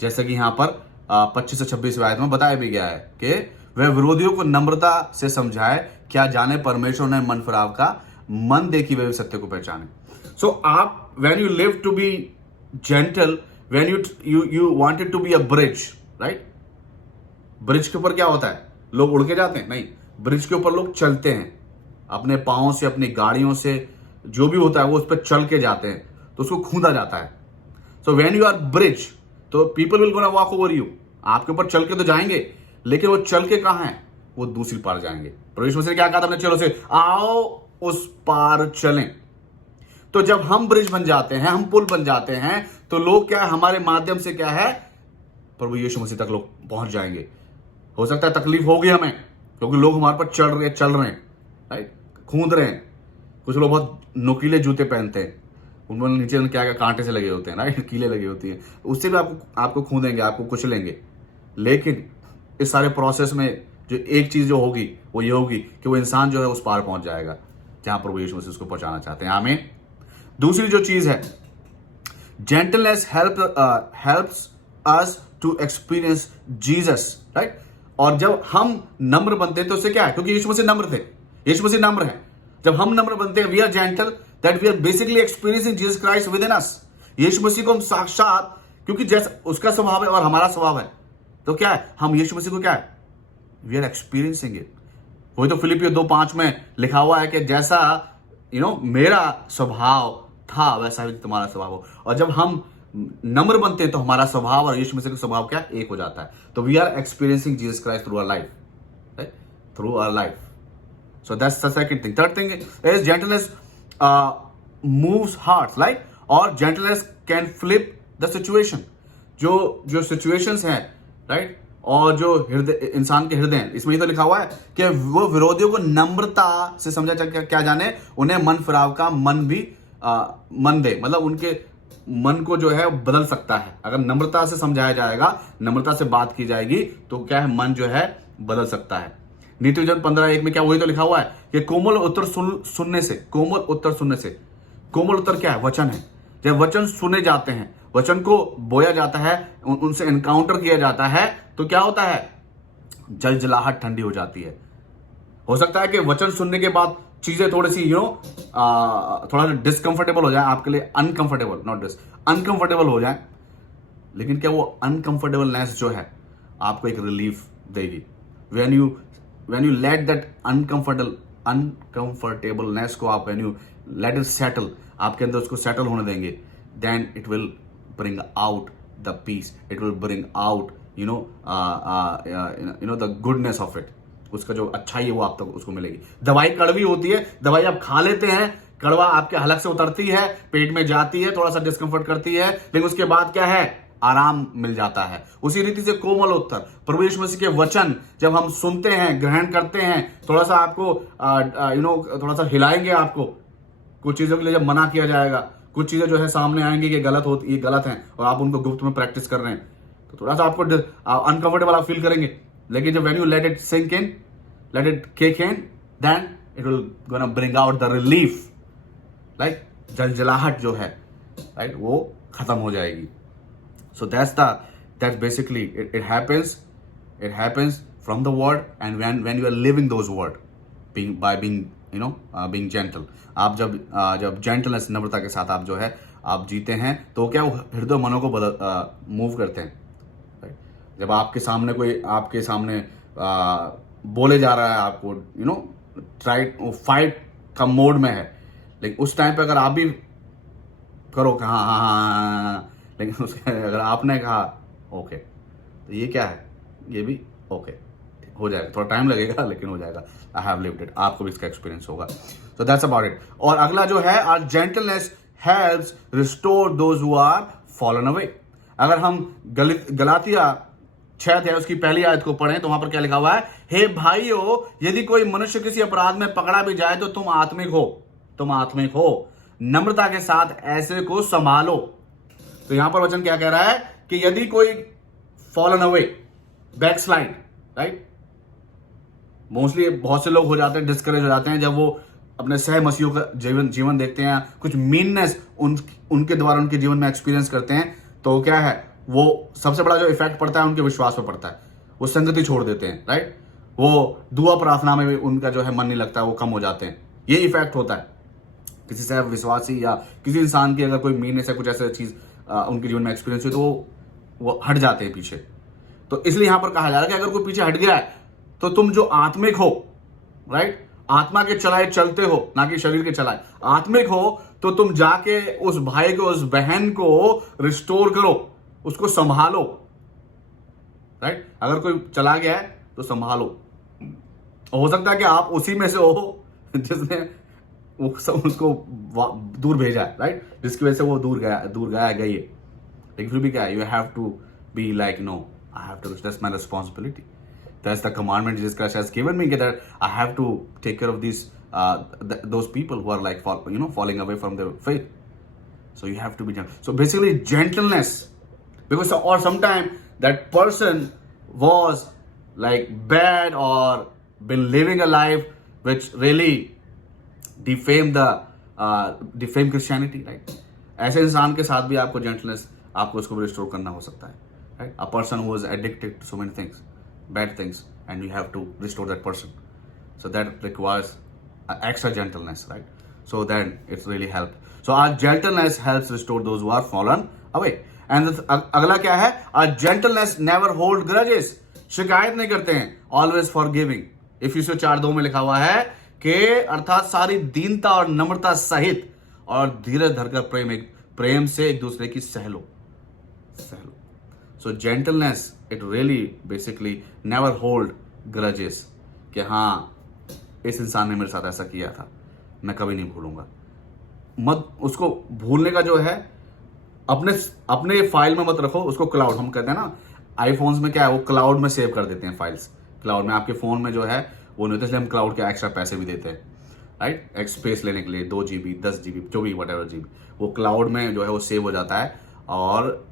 जैसे कि यहां पर 25 से 26 आयत में बताया भी गया है कि वह विरोधियों को नम्रता से समझाए, क्या जाने परमेश्वर ने मन फिराव का मन दे कि वे सत्य को पहचाने। सो आप when you live to be gentle, when you wanted to be a bridge, right. Bridge के ऊपर क्या होता है, लोग उड़ के जाते हैं? नहीं, ब्रिज के ऊपर लोग चलते हैं, अपने पांव से, अपनी गाड़ियों से, जो भी होता है वो उस पर चल के जाते हैं, तो उसको खूंदा जाता है। So when you are bridge, तो people will gonna walk over you, आपके ऊपर चल के तो जाएंगे, लेकिन वो चल के कहां है, वो दूसरी पार जाएंगे। परमेश्वर ने क्या कहा था अपने चलो से, आओ उस पार चलें। तो जब हम ब्रिज बन जाते हैं, हम पुल बन जाते हैं, तो लोग क्या है, हमारे माध्यम से क्या है, प्रभु यीशु मसीह तक लोग पहुंच जाएंगे। हो सकता है तकलीफ होगी हमें, क्योंकि लोग हमारे पर चल रहे हैं, राइट, खूंद रहे हैं। कुछ लोग बहुत नुकीले जूते पहनते हैं, उनमें नीचे क्या क्या कांटे से लगे होते हैं, राइट, कीले लगे होती हैं, उससे भी आपको खूंदेंगे, आपको कुचलेंगे। लेकिन इस सारे प्रोसेस में जो एक चीज जो होगी वो ये होगी कि वो इंसान जो है उस पार पहुंच जाएगा जहां प्रभु यीशु मसीह उसको पहुंचाना चाहते हैं। आमीन। दूसरी जो चीज है, gentleness helps us to experience Jesus, right. और जब हम नम्र बनते हैं तो उससे क्या है, क्योंकि यीशु मसीह नम्र थे, यीशु मसीह नम्र है। जब हम नम्र बनते हैं, we are gentle, that we are basically experiencing Jesus Christ within us. Yeshu Masih को हम साक्षात, क्योंकि जैसा उसका स्वभाव है और हमारा स्वभाव है, तो क्या है, हम यीशु मसीह को क्या है, वी आर एक्सपीरियंसिंग इट। वही तो फिलिपियो 2:5 में लिखा हुआ है कि जैसा मेरा स्वभाव था वैसा ही तुम्हारा स्वभाव हो। और जब हम नम्र बनते हैं तो हमारा स्वभाव और यीशु मसीह का स्वभाव क्या एक हो जाता है। तो we are experiencing Jesus Christ through our life, right, through our life. So that's the second thing. Third thing is gentleness moves hearts, like, और gentleness can flip the situation. जो सिचुएशंस हैं, राइट, और जो हृदय, इंसान के हृदय, इसमें ही तो लिखा हुआ है कि वो विरोधियों को नम्रता से समझा, क्या जाने उन्हें मन फिराव का मन भी मन दे, मतलब उनके मन को जो है बदल सकता है। अगर नम्रता से समझाया जाएगा, नम्रता से बात की जाएगी, तो क्या है, मन जो है बदल सकता है। नीति वचन 15:1 में क्या वही तो लिखा हुआ है कि कोमल उत्तर सुनने से, कोमल उत्तर सुनने से, कोमल उत्तर क्या है, वचन है। जब वचन सुने जाते हैं, वचन को बोया जाता है, उनसे एनकाउंटर किया जाता है, तो क्या होता है, जलजलाहट ठंडी हो जाती है। हो सकता है कि वचन सुनने के बाद चीजें थोड़ी सी थोड़ा डिसकंफर्टेबल हो जाए आपके लिए, अनकंफर्टेबल, नॉट डिस, अनकंफर्टेबल हो जाए, लेकिन क्या वो अनकंफर्टेबलनेस जो है आपको एक रिलीफ देगी। When you let that uncomfortableness को आप, when you let it settle, आपके अंदर उसको सेटल होने देंगे, then it will bring out the peace, it will bring out the goodness of it. उसका जो अच्छाई है वो आप तक उसको मिलेगी। दवाई कड़वी होती है, दवाई आप खा लेते हैं, कड़वा आपके हलक से उतरती है, पेट में जाती है, थोड़ा सा डिस्कंफर्ट करती है, लेकिन उसके बाद क्या है, आराम मिल जाता है। उसी रीति से कोमल उत्तर, प्रभु यीशु मसीह के वचन जब हम सुनते हैं, ग्रहण करते हैं, थोड़ा सा आपको थोड़ा सा हिलाएंगे आपको। कुछ चीजों के लिए जब मना किया जाएगा, कुछ चीजें जो है सामने आएंगी कि गलत होती, ये गलत है, और आप उनको गुप्त में प्रैक्टिस कर रहे हैं, तो थोड़ा सा आपको अनकंफर्टेबल आप फील करेंगे। लेकिन जब when you let it sink in, let it kick in, then it will gonna bring out the relief, like जलजलाहट जो है, right, वो खत्म हो जाएगी। So that's basically it happens from the word, and when you are living those word, being gentle, आप जब gentleness, नम्रता के साथ आप जो है आप जीते हैं, तो क्या वो हृदय मनों को मूव करते हैं, right? जब आपके सामने बोले जा रहा है, आपको फाइट का मोड में है, लेकिन उस टाइम पे अगर आप भी करो कि हाँ, लेकिन उसके अगर आपने कहा ओके, तो ये क्या है, ये भी ओके हो जाएगा। थोड़ा टाइम लगेगा लेकिन हो जाएगा। आई हैव लिव्ड इट, आपको भी इसका एक्सपीरियंस होगा। So that's about it. और अगला जो है, our gentleness helps restore those who are fallen away. अगर हम गलातिया 6 अध्याय उसकी पहली आयत को पढ़ें तो वहां पर क्या लिखा हुआ है, हे भाइयों, यदि कोई मनुष्य किसी अपराध में पकड़ा भी जाए तो तुम आत्मिक हो, नम्रता के साथ ऐसे को संभालो। तो यहां पर वचन क्या कह रहा है कि यदि कोई fallen away, backslide, right, mostly बहुत से लोग हो जाते हैं, डिस्करेज हो जाते हैं जब वो अपने सह मसीहों का जीवन देखते हैं, कुछ मीननेस उनके द्वारा उनके जीवन में एक्सपीरियंस करते हैं, तो क्या है, वो सबसे बड़ा जो इफेक्ट पड़ता है उनके विश्वास पर पड़ता है, वो संगति छोड़ देते हैं, राइट। वो दुआ प्रार्थना में भी उनका जो है मन नहीं लगता, वो कम हो जाते हैं। ये इफेक्ट होता है किसी से विश्वासी या किसी इंसान की अगर कोई मीननेस या कुछ ऐसा चीज उनके जीवन में एक्सपीरियंस हुई तो वो हट जाते हैं पीछे। तो इसलिए यहां पर कहा जा रहा है कि अगर कोई पीछे हट गया है तो तुम जो आत्मिक हो, राइट, आत्मा के चलाए चलते हो, ना कि शरीर के चलाए, आत्मिक हो, तो तुम जाके उस भाई को, उस बहन को रिस्टोर करो, उसको संभालो, राइट। अगर कोई चला गया है तो संभालो। हो सकता है कि आप उसी में से हो जिसने उसको दूर भेजा है, राइट, जिसकी वजह से वो दूर गया गई है। लेकिन फिर भी क्या है, you have to be like, no, I have to, that's my responsibility, that's the commandment Jesus Christ has given me, that I have to take care of this those people who are like falling away from their faith. So you have to be gentle. So basically gentleness, because or sometime that person was like bad or been living a life which really defame Christianity, right? ऐसे इंसान के साथ भी आपको gentleness, आपको उसको restore करना हो सकता है, right? A person who is addicted to so many things, bad things, and you have to restore that person. So that requires extra gentleness, right? So then it's really helped. So our gentleness helps restore those who are fallen away. And अगला क्या है? Our gentleness never hold grudges. शिकायत नहीं करते हैं, always forgiving. इफिसियों 4:2 में लिखा हुआ है कि अर्थात सारी दीनता और नम्रता सहित और धीरज धरकर प्रेम से एक दूसरे की सहलो। So gentleness, it really basically never hold grudges. कि हाँ, इस इंसान ने मेरे साथ ऐसा किया था, मैं कभी नहीं भूलूंगा। मत उसको भूलने का जो है, अपने फाइल में मत रखो उसको। क्लाउड हम कहते हैं ना, आईफोन्स में क्या है, वो क्लाउड में सेव कर देते हैं फाइल्स। क्लाउड में आपके फोन में जो है वो नहीं होता, इसलिए हम क्लाउड के एक्स्ट्रा पैसे भी देते हैं, राइट, एक स्पेस लेने के लिए 2 GB 10 GB जो भी वट GB, वो क्लाउड में जो है वो सेव हो जाता है और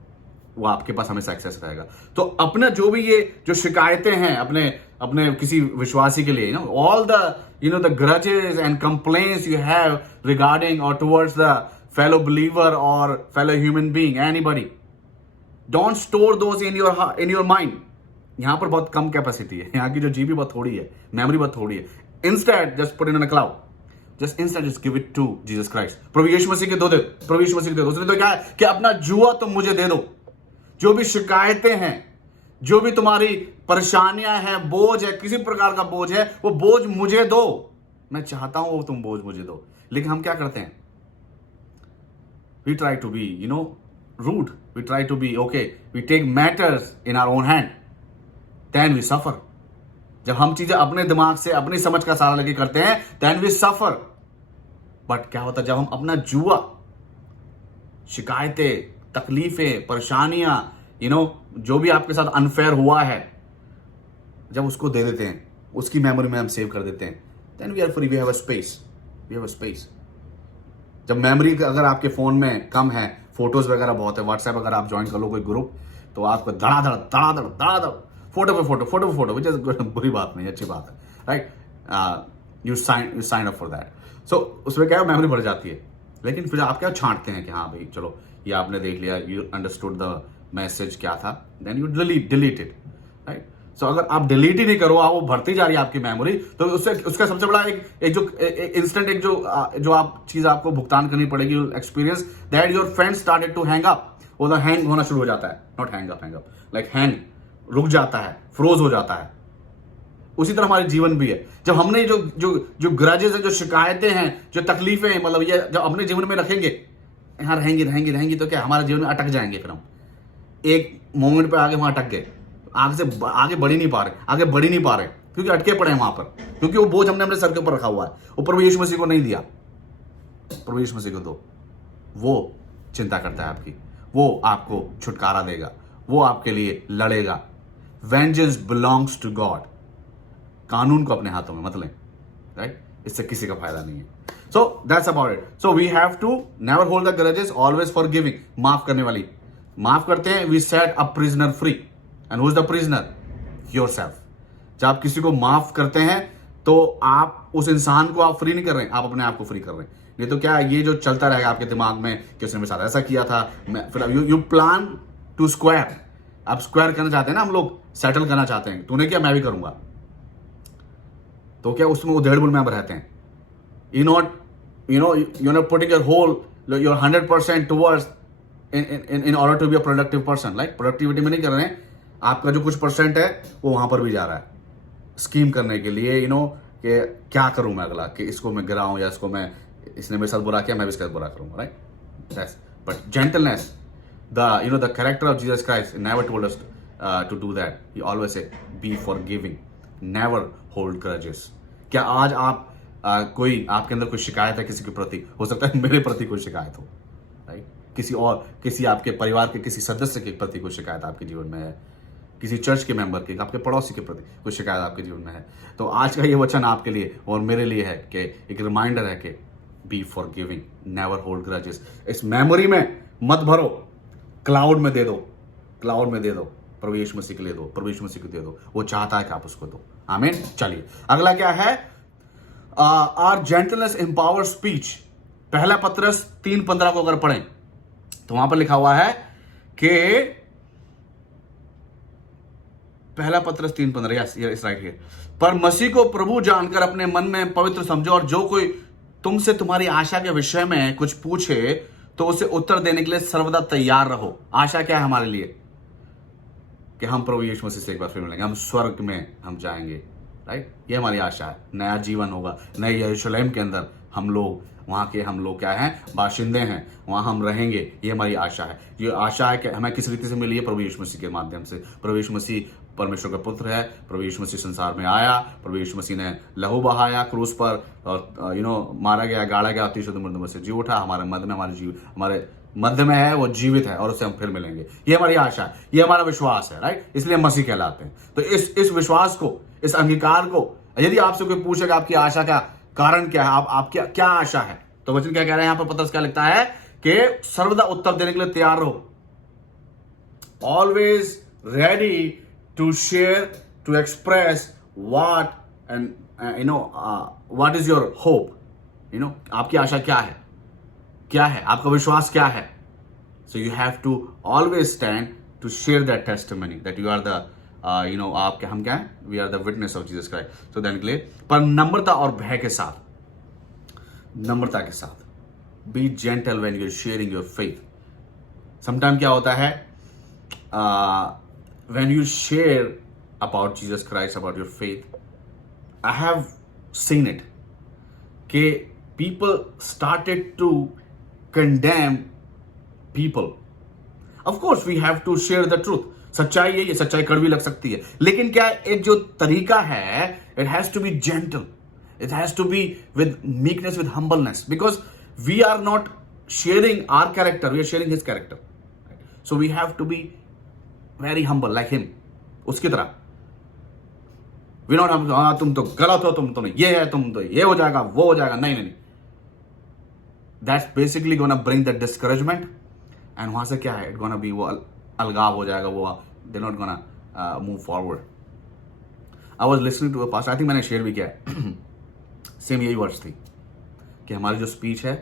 वो आपके पास हमेशा एक्सेस रहेगा। तो अपना जो भी ये जो शिकायतें हैं अपने किसी विश्वासी के लिए, all the grudges and complaints you have regarding और टुवर्ड्स द फेलो बिलीवर और fellow human being, anybody, don't store those in your mind. यहां पर बहुत कम कैपेसिटी है, यहाँ की जो जीबी बहुत थोड़ी है, मेमोरी बहुत थोड़ी है। Instead just put in a cloud, just give it to Jesus Christ. प्रभु यीशु मसीह के दो, प्रभु यीशु मसीह के दो। उसने तो क्या है कि अपना जुआ तुम मुझे दे दो। जो भी शिकायतें हैं, जो भी तुम्हारी परेशानियां हैं, बोझ है, किसी प्रकार का बोझ है, वो बोझ मुझे दो। मैं चाहता हूं वो तुम बोझ मुझे दो। लेकिन हम क्या करते हैं, we try to be rude, we try to be okay, we take matters in our own hand, then we suffer. जब हम चीजें अपने दिमाग से, अपनी समझ का सहारा लेके करते हैं, देन वी सफर। बट क्या होता है जब हम अपना जुआ, शिकायतें, तकलीफें, परेशानियां, जो भी आपके साथ अनफेयर हुआ है, जब उसको दे देते हैं, उसकी मेमोरी में हम सेव कर देते हैं, then we are free, we have a space. जब मेमोरी अगर आपके फोन में कम है, फोटोज वगैरह बहुत है, व्हाट्सएप अगर आप ज्वाइन कर लो कोई ग्रुप, तो आपको धड़ाधड़ फोटो पे फोटो, विच इज बुरी बात नहीं, अच्छी बात है, right. You sign up for that. So उसमें क्या है, मेमोरी बढ़ जाती है। लेकिन फिर आप क्या छांटते हैं कि हाँ भाई चलो ये आपने देख लिया, यू अंडरस्टूड द मैसेज क्या था, then you delete it, right. So अगर आप डिलीट ही नहीं करो, वो भरती जा रही है आपकी मेमोरी, तो उसका सबसे बड़ा एक जो इंस्टेंट जो आप चीज आपको भुगतान करनी पड़ेगी, experience that your friend started to hang up. वो ना हैंग होना शुरू हो जाता है, not hang up, like hang, रुक जाता है, फ्रोज हो जाता है। उसी तरह हमारे जीवन भी है। जब हमने जो ग्रजेस है, जो शिकायतें हैं, जो तकलीफें हैं, मतलब ये जब अपने जीवन में रखेंगे, यहाँ रहेंगी तो क्या हमारे जीवन में अटक जाएंगे। फिर हम एक मोमेंट पे आगे वहां अटक गए, आगे बढ़ ही नहीं पा रहे, क्योंकि अटके पड़े हैं वहां पर, क्योंकि वो बोझ हमने अपने सर के ऊपर रखा हुआ है। वो प्रभु यीशु मसीह को नहीं दिया, प्रभु यीशु मसीह को दो। वो चिंता करता है आपकी, वो आपको छुटकारा देगा, वो आपके लिए लड़ेगा। Vengeance belongs to God. कानून को अपने हाथों में मत लें, राइट, इससे किसी का फायदा नहीं है। So that's about it. So we have to never hold the grudges, always forgiving, माफ करने वाली, माफ करते हैं। We set a prisoner free, and who is the prisoner? Yourself. जब आप किसी को माफ करते हैं तो आप उस इंसान को आप फ्री नहीं कर रहे हैं, आप अपने आप को फ्री कर रहे हैं। नहीं तो क्या ये जो चलता रहेगा आपके दिमाग में कि उसने मेरे साथ ऐसा किया था, फिर यू प्लान टू स्क्वायर। आप स्क्वायर करना चाहते हैं ना, हम लोग सेटल करना चाहते हैं, तूने किया मैं भी करूंगा, तो क्या उसमें वो 1.5 मेंबर रहते हैं? You're not putting your whole, your 100% towards in order to be a productive person. Like productivity में नहीं कर रहे हैं, आपका जो कुछ परसेंट है वो वहां पर भी जा रहा है स्कीम करने के लिए, कि क्या करूं मैं अगला, कि इसको मैं गिराऊं, या इसने मेरे साथ बुरा किया, मैं भी इसके साथ बुरा करूंगा, right? But gentleness, the character of Jesus Christ never told us to do that. He always said, be forgiving, never hold grudges. क्या आज आप कोई आपके अंदर कोई शिकायत है किसी के प्रति? हो सकता है मेरे प्रति कोई शिकायत हो, राइट? किसी आपके परिवार के किसी सदस्य के प्रति कोई शिकायत आपके जीवन में है, किसी चर्च के मेंबर की, आपके पड़ोसी के प्रति कोई शिकायत आपके जीवन में है, तो आज का ये वचन आपके लिए और मेरे लिए है कि एक रिमाइंडर है कि be forgiving, never hold grudges. इस मेमोरी में मत भरो, क्लाउड में दे दो, प्रभु यीशु मसीह के लिए दो, प्रभु यीशु मसीह को दे दो. वो चाहता है कि आप उसको दो. आमीन. चलिए अगला क्या है? Our gentleness empower speech. पहला पत्रस 3:15 को अगर पढ़ें तो वहां पर लिखा हुआ है कि पहला पत्रस 3:15, यस राइट हियर. पर मसीह को प्रभु जानकर अपने मन में पवित्र समझो, और जो कोई तुमसे तुम्हारी आशा के विषय में कुछ पूछे तो उसे उत्तर देने के लिए सर्वदा तैयार रहो. आशा क्या है हमारे लिए? कि हम प्रभु यीशु मसीह से एक बार फिर मिलेंगे, हम स्वर्ग में हम जाएंगे, राइट? ये हमारी आशा है. नया जीवन होगा, नए यरूशलेम के अंदर हम लोग क्या हैं? बाशिंदे हैं, वहां हम रहेंगे. ये हमारी आशा है. ये आशा है कि हमें किस रीति से मिली है? प्रभु यीशु मसीह के माध्यम से. प्रभु यीशु मसीह परमेश्वर का पुत्र है. प्रभु यीशु मसीह संसार में आया, प्रभु यीशु मसीह ने लहू बहाया क्रूस पर, और मारा गया, गाड़ा गया, तीसरे दिन मृत्यु से जी उठा. हमारे मध्य में है, वो जीवित है, और उससे हम फिर मिलेंगे. ये हमारी आशा है, ये हमारा विश्वास है, राइट? इसलिए मसीह कहलाते हैं. तो इस विश्वास को, इस अंगीकार को, यदि आपसे कोई पूछेगा आपकी आशा का कारण क्या है, आप क्या आशा है, तो वचन क्या कह रहे हैं यहां पर? पत्रस क्या लिखता है कि सर्वदा उत्तर देने के लिए तैयार रहो. Always ready to share, to express what and what is your hope. आपकी आशा क्या है, आपका विश्वास क्या है? So you have to always stand to share that testimony that you are the आपके हम क्या है? We are the witness of Jesus Christ. So then के लिए पर नम्रता और भय के साथ, be gentle when you are sharing your faith. Sometime क्या होता है, when you share about Jesus Christ, about your faith, I have seen it कि people started to condemn people. Of course we have to share the truth. सच्चाई है, ये सच्चाई कड़वी लग सकती है, लेकिन क्या एक जो तरीका है, it has to be gentle, it has to be with meekness, with humbleness, because we are not sharing our character, we are sharing his character. So we have to be very humble like him, उसकी तरह. We not have, तुम तो गलत हो, तुम तो नहीं, ये है, तुम तो ये हो जाएगा, वो हो जाएगा. नहीं. That's basically gonna bring the discouragement, and वहां से क्या है, it's gonna be वो अलगाव हो जाएगा, वो they're not gonna move forward. I was listening to a pastor, I think मैंने शेयर भी किया है, सेम यही वर्ड्स थी कि हमारी जो स्पीच है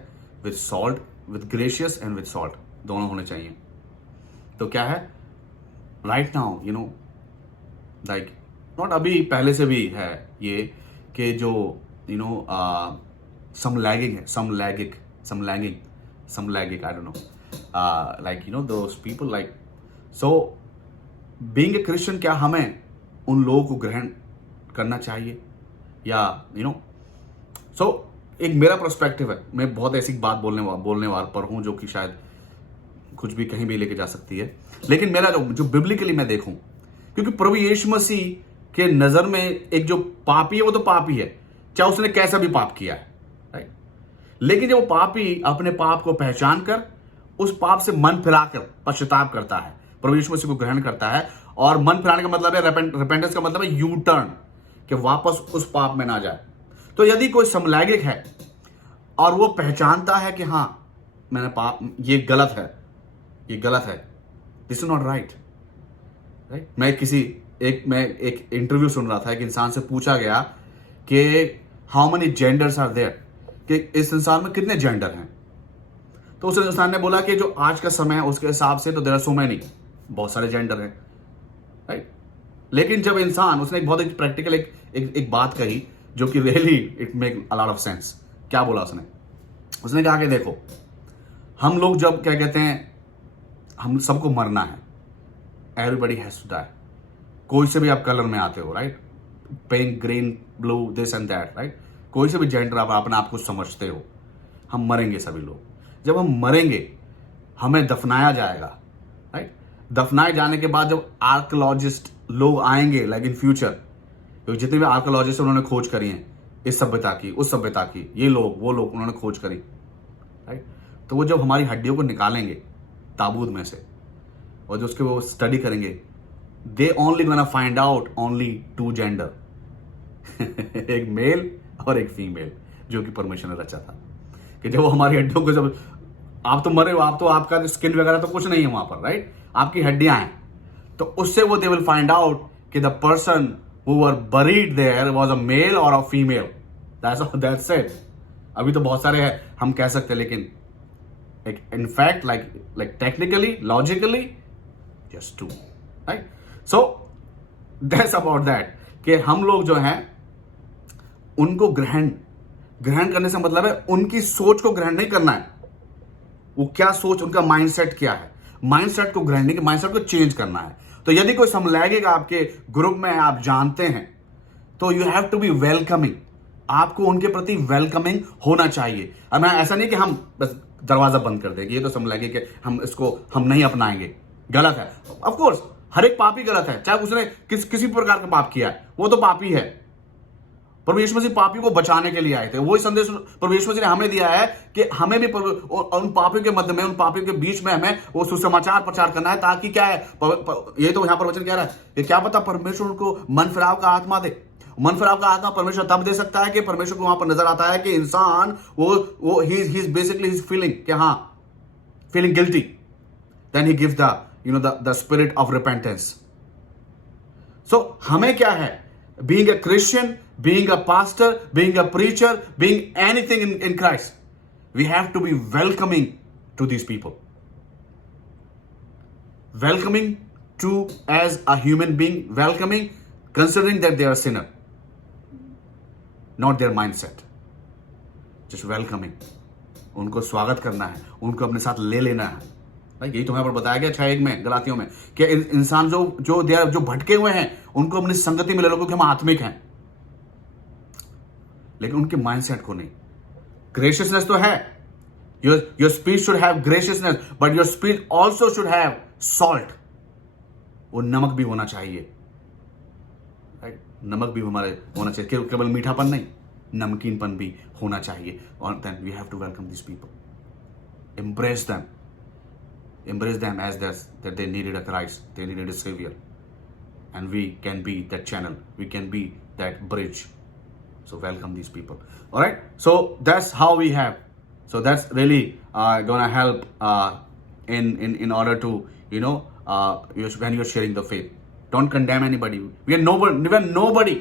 with salt, with gracious and with salt, दोनों होने चाहिए. तो क्या है, right now like not अभी, पहले से भी है ये कि जो some lagging, I don't know, like those people, like, so being a Christian, क्या हमें उन लोगों को ग्रहण करना चाहिए या so एक मेरा पर्सपेक्टिव है. मैं बहुत ऐसी बात बोलने वाला पर हूं जो कि शायद कुछ भी कहीं भी लेके जा सकती है, लेकिन मेरा जो बिब्लिकली मैं देखूं, क्योंकि प्रभु यीशु मसीह के नजर में एक जो पापी है वो तो पापी है, चाहे उसने कैसा भी पाप किया है, राइट? लेकिन जब वो पापी अपने पाप को पहचान कर उस पाप से मन फिराकर पश्चाताप करता है, प्रभु यीशु मसीह को ग्रहण करता है, और मन फिराने का मतलब है रिपेंटेंस का मतलब है यू टर्न, कि वापस उस पाप में ना जाए. तो यदि कोई समलैंगिक है और वो पहचानता है कि हाँ मैंने पाप, ये गलत है, दिस इज नॉट राइट. मैं एक इंटरव्यू सुन रहा था, एक इंसान से पूछा गया कि how many genders are there, कि इस संसार में कितने जेंडर हैं. तो उस इंसान ने बोला कि जो आज का समय है उसके हिसाब से तो देयर आर सो मेनी, बहुत सारे जेंडर हैं, राइट? लेकिन जब इंसान, उसने एक बहुत प्रैक्टिकल एक बात कही, जो कि really it make a lot of sense. क्या बोला उसने? उसने कहा कि देखो, हम लोग जब क्या कहते हैं, हम सबको मरना है, एवरीबडी हैज टू डाई। कोई से भी आप कलर में आते हो, right, pink, green, blue, this and that, right, कोई से भी जेंडर आप अपने आप को समझते हो, हम मरेंगे सभी लोग। जब हम मरेंगे हमें दफनाया जाएगा, राइट। दफनाए जाने के बाद जब आर्कोलॉजिस्ट लोग आएंगे, लाइक इन फ्यूचर, तो जितने भी आर्कोलॉजिस्ट उन्होंने खोज करी है, इस सभ्यता की, उस सभ्यता की, ये लोग वो लोग उन्होंने खोज करी, राइट। तो वो जब हमारी हड्डियों को निकालेंगे ताबूत में से और जो उसके वो स्टडी करेंगे, they only gonna find out only 2 gender एक मेल और एक फीमेल, जो कि परमेश्वर ने रचा था। कि जब वो हमारी हड्डियों को, जब आप तो मरे हो, आप तो, आपका स्किन वगैरह तो कुछ नहीं है वहां पर, राइट, आपकी हड्डियां हैं, तो उससे वो दे विल फाइंड आउट कि the person who were buried there was a male और अ फीमेल। That's it. अभी तो बहुत सारे हैं हम कह सकते हैं, लेकिन in fact, like technically, logically, just 2, right? So that's about that, कि हम लोग जो हैं उनको ग्रहण करने से मतलब है उनकी सोच को ग्रहण नहीं करना है। वो क्या सोच, उनका माइंडसेट क्या है, माइंडसेट को ग्रहण नहीं, माइंडसेट को चेंज करना है। तो यदि कोई समलैंगिक आपके ग्रुप में आप जानते हैं, तो you have to be welcoming. आपको उनके प्रति वेलकमिंग होना चाहिए। अब ऐसा नहीं कि हम बस दरवाजा बंद कर देंगे, ये तो समलैंगिक है, हम इसको हम नहीं अपनाएंगे, गलत है। ऑफ कोर्स हर एक पापी गलत है, चाहे उसने किसी प्रकार का पाप किया है, वो तो पापी है। परमेश्वर मसीह पापियों को बचाने के लिए आए थे। वही संदेश परमेश्वर मसीह ने हमें दिया है कि हमें भी उन पापियों के मध्य में, उन पापियों के बीच में हमें वो सुसमाचार प्रचार करना है, ताकि क्या है, ये तो यहां पर वचन कह रहा है कि क्या पता परमेश्वर उनको मन फिराव का आत्मा दे। मन फिराव का आत्मा परमेश्वर तब दे सकता है कि परमेश्वर को वहां पर नजर आता है कि इंसान वो ही इज बेसिकली फीलिंग कि हाँ, feeling guilty, then he gives the spirit of repentance. So हमें क्या है, being a Christian, being a pastor, being a preacher, being anything in Christ, we have to be welcoming to these people. Welcoming to as a human being, welcoming considering that they are a sinner, not their mindset. Just welcoming. उनको स्वागत करना है, उनको अपने साथ ले लेना है। यही तो यहाँ पर बताया गया 6:1 में, गलातियों में, कि इंसान जो भटके हुए हैं उनको अपनी संगति में ले लो, क्योंकि हम आत्मिक हैं, लेकिन उनके माइंडसेट को नहीं। ग्रेशियसनेस तो है, your speech should have graciousness, but your speech also should have salt. वो नमक भी होना चाहिए, राइट, नमक भी हमारे होना चाहिए, केवल मीठापन नहीं, नमकीनपन भी होना चाहिए। और then we have to welcome this people, embrace them as that they needed a Christ, they needed a Savior, and we can be that channel, we can be that bridge. So welcome these people. All right, so that's how we have, so that's really gonna help in order to, when you're sharing the faith, don't condemn anybody. We are nobody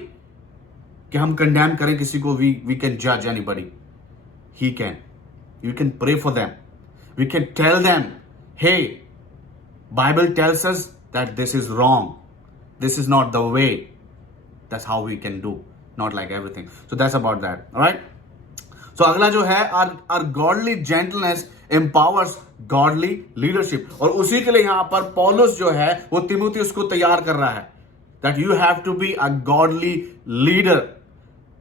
कि हम condemn करें किसी को, we can judge anybody. He can, you can pray for them, we can tell them, hey, Bible tells us that this is wrong, this is not the way. That's how we can do, not like everything. So that's about that. All right, so अगला जो है, our godly gentleness empowers godly leadership. और उसी के लिए यहाँ पर पौलुस जो है वो तीमुथियुस को तैयार कर रहा है, that you have to be a godly leader,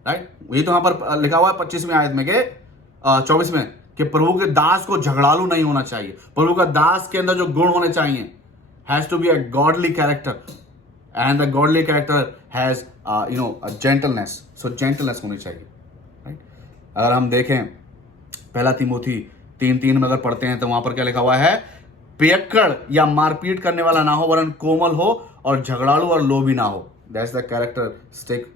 right? ये तो यहाँ पर लिखा हुआ है 25वीं आयत में के 24 में, कि प्रभु के दास को झगड़ालू नहीं होना चाहिए। प्रभु का दास के अंदर जो गुण होने चाहिए, has to be a godly character, and the godly character has a gentleness. So gentleness होनी चाहिए, राइट। अगर हम देखें 1 तीमुथी 3:3 में अगर पढ़ते हैं, तो वहां पर क्या लिखा हुआ है, पियक्कड़ या मारपीट करने वाला ना हो, वरन कोमल हो और झगड़ालू और लोभी ना हो। That's the characteristic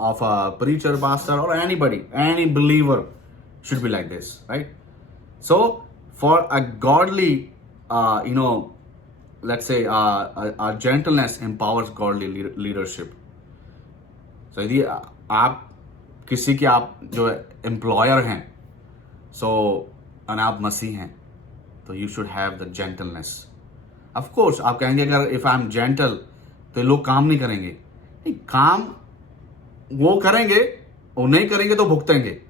of a preacher, pastor, or anybody, any believer should be like this, right? So for a godly, let's say a gentleness empowers godly leadership. So यदि आप किसी के, आप जो एम्प्लॉयर हैं, so आप मसीह हैं, तो you should have the gentleness. Of course आप कहेंगे अगर if I'm gentle तो लोग काम नहीं करेंगे। नहीं, काम वो करेंगे, वो नहीं करेंगे तो भुगतेंगे।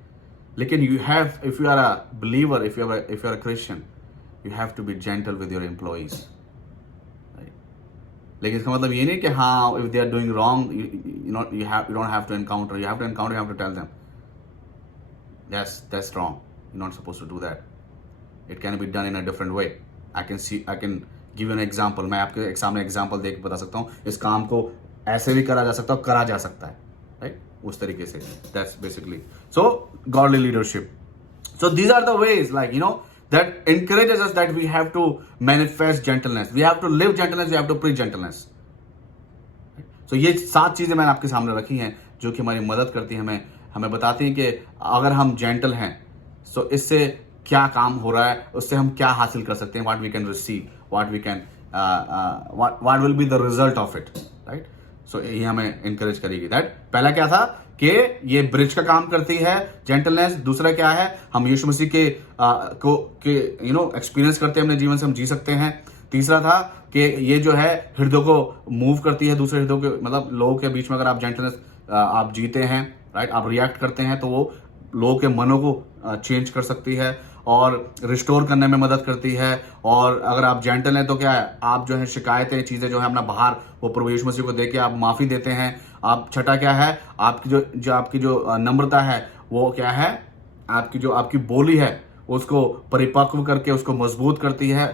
लेकिन you have, if you are a believer, if you are a Christian, you have to be gentle with your employees. लेकिन इसका मतलब ये नहीं कि हाँ, if they are doing wrong you don't have to encounter, you have to tell them that's wrong, you not suppose to do that, it can be done in a different way. I can give you an example, मैं आपके सामने example देकर बता सकता हूँ, इस काम को ऐसे भी करा जा सकता है, करा जा सकता है, राइट, उस तरीके से। That's basically so godly leadership. So these are the ways, like, you know, that encourages us that we have to manifest gentleness. We have to live gentleness. We have to preach gentleness. So ये 7 चीजें मैंने आपके सामने रखी हैं जो कि हमारी मदद करती हैं, हमें बताती हैं कि अगर हम जेंटल हैं तो इससे क्या काम हो रहा है, उससे हम क्या हासिल कर सकते हैं, what we can receive, what will be the result of it, right? So ये हमें encourage करेगी। That पहला क्या था कि ये ब्रिज का काम करती है जेंटलनेस। दूसरा क्या है, हम यीशु मसीह के एक्सपीरियंस करते हैं अपने जीवन से, हम जी सकते हैं। तीसरा था कि ये जो है हृदय को मूव करती है, दूसरे हृदय के मतलब लोगों के बीच में अगर आप जेंटलनेस आप जीते हैं, राइट, आप रिएक्ट करते हैं तो वो लोगों के मनों को चेंज कर सकती है और रिस्टोर करने में मदद करती है। और अगर आप जेंटल हैं तो क्या है, आप जो है शिकायतें, चीजें जो है अपना बाहर वो प्रभु यीशु मसीह को देके आप माफी देते हैं। आप छठा क्या है, आपकी जो नम्रता है वो क्या है, आपकी बोली है उसको परिपक्व करके उसको मजबूत करती है,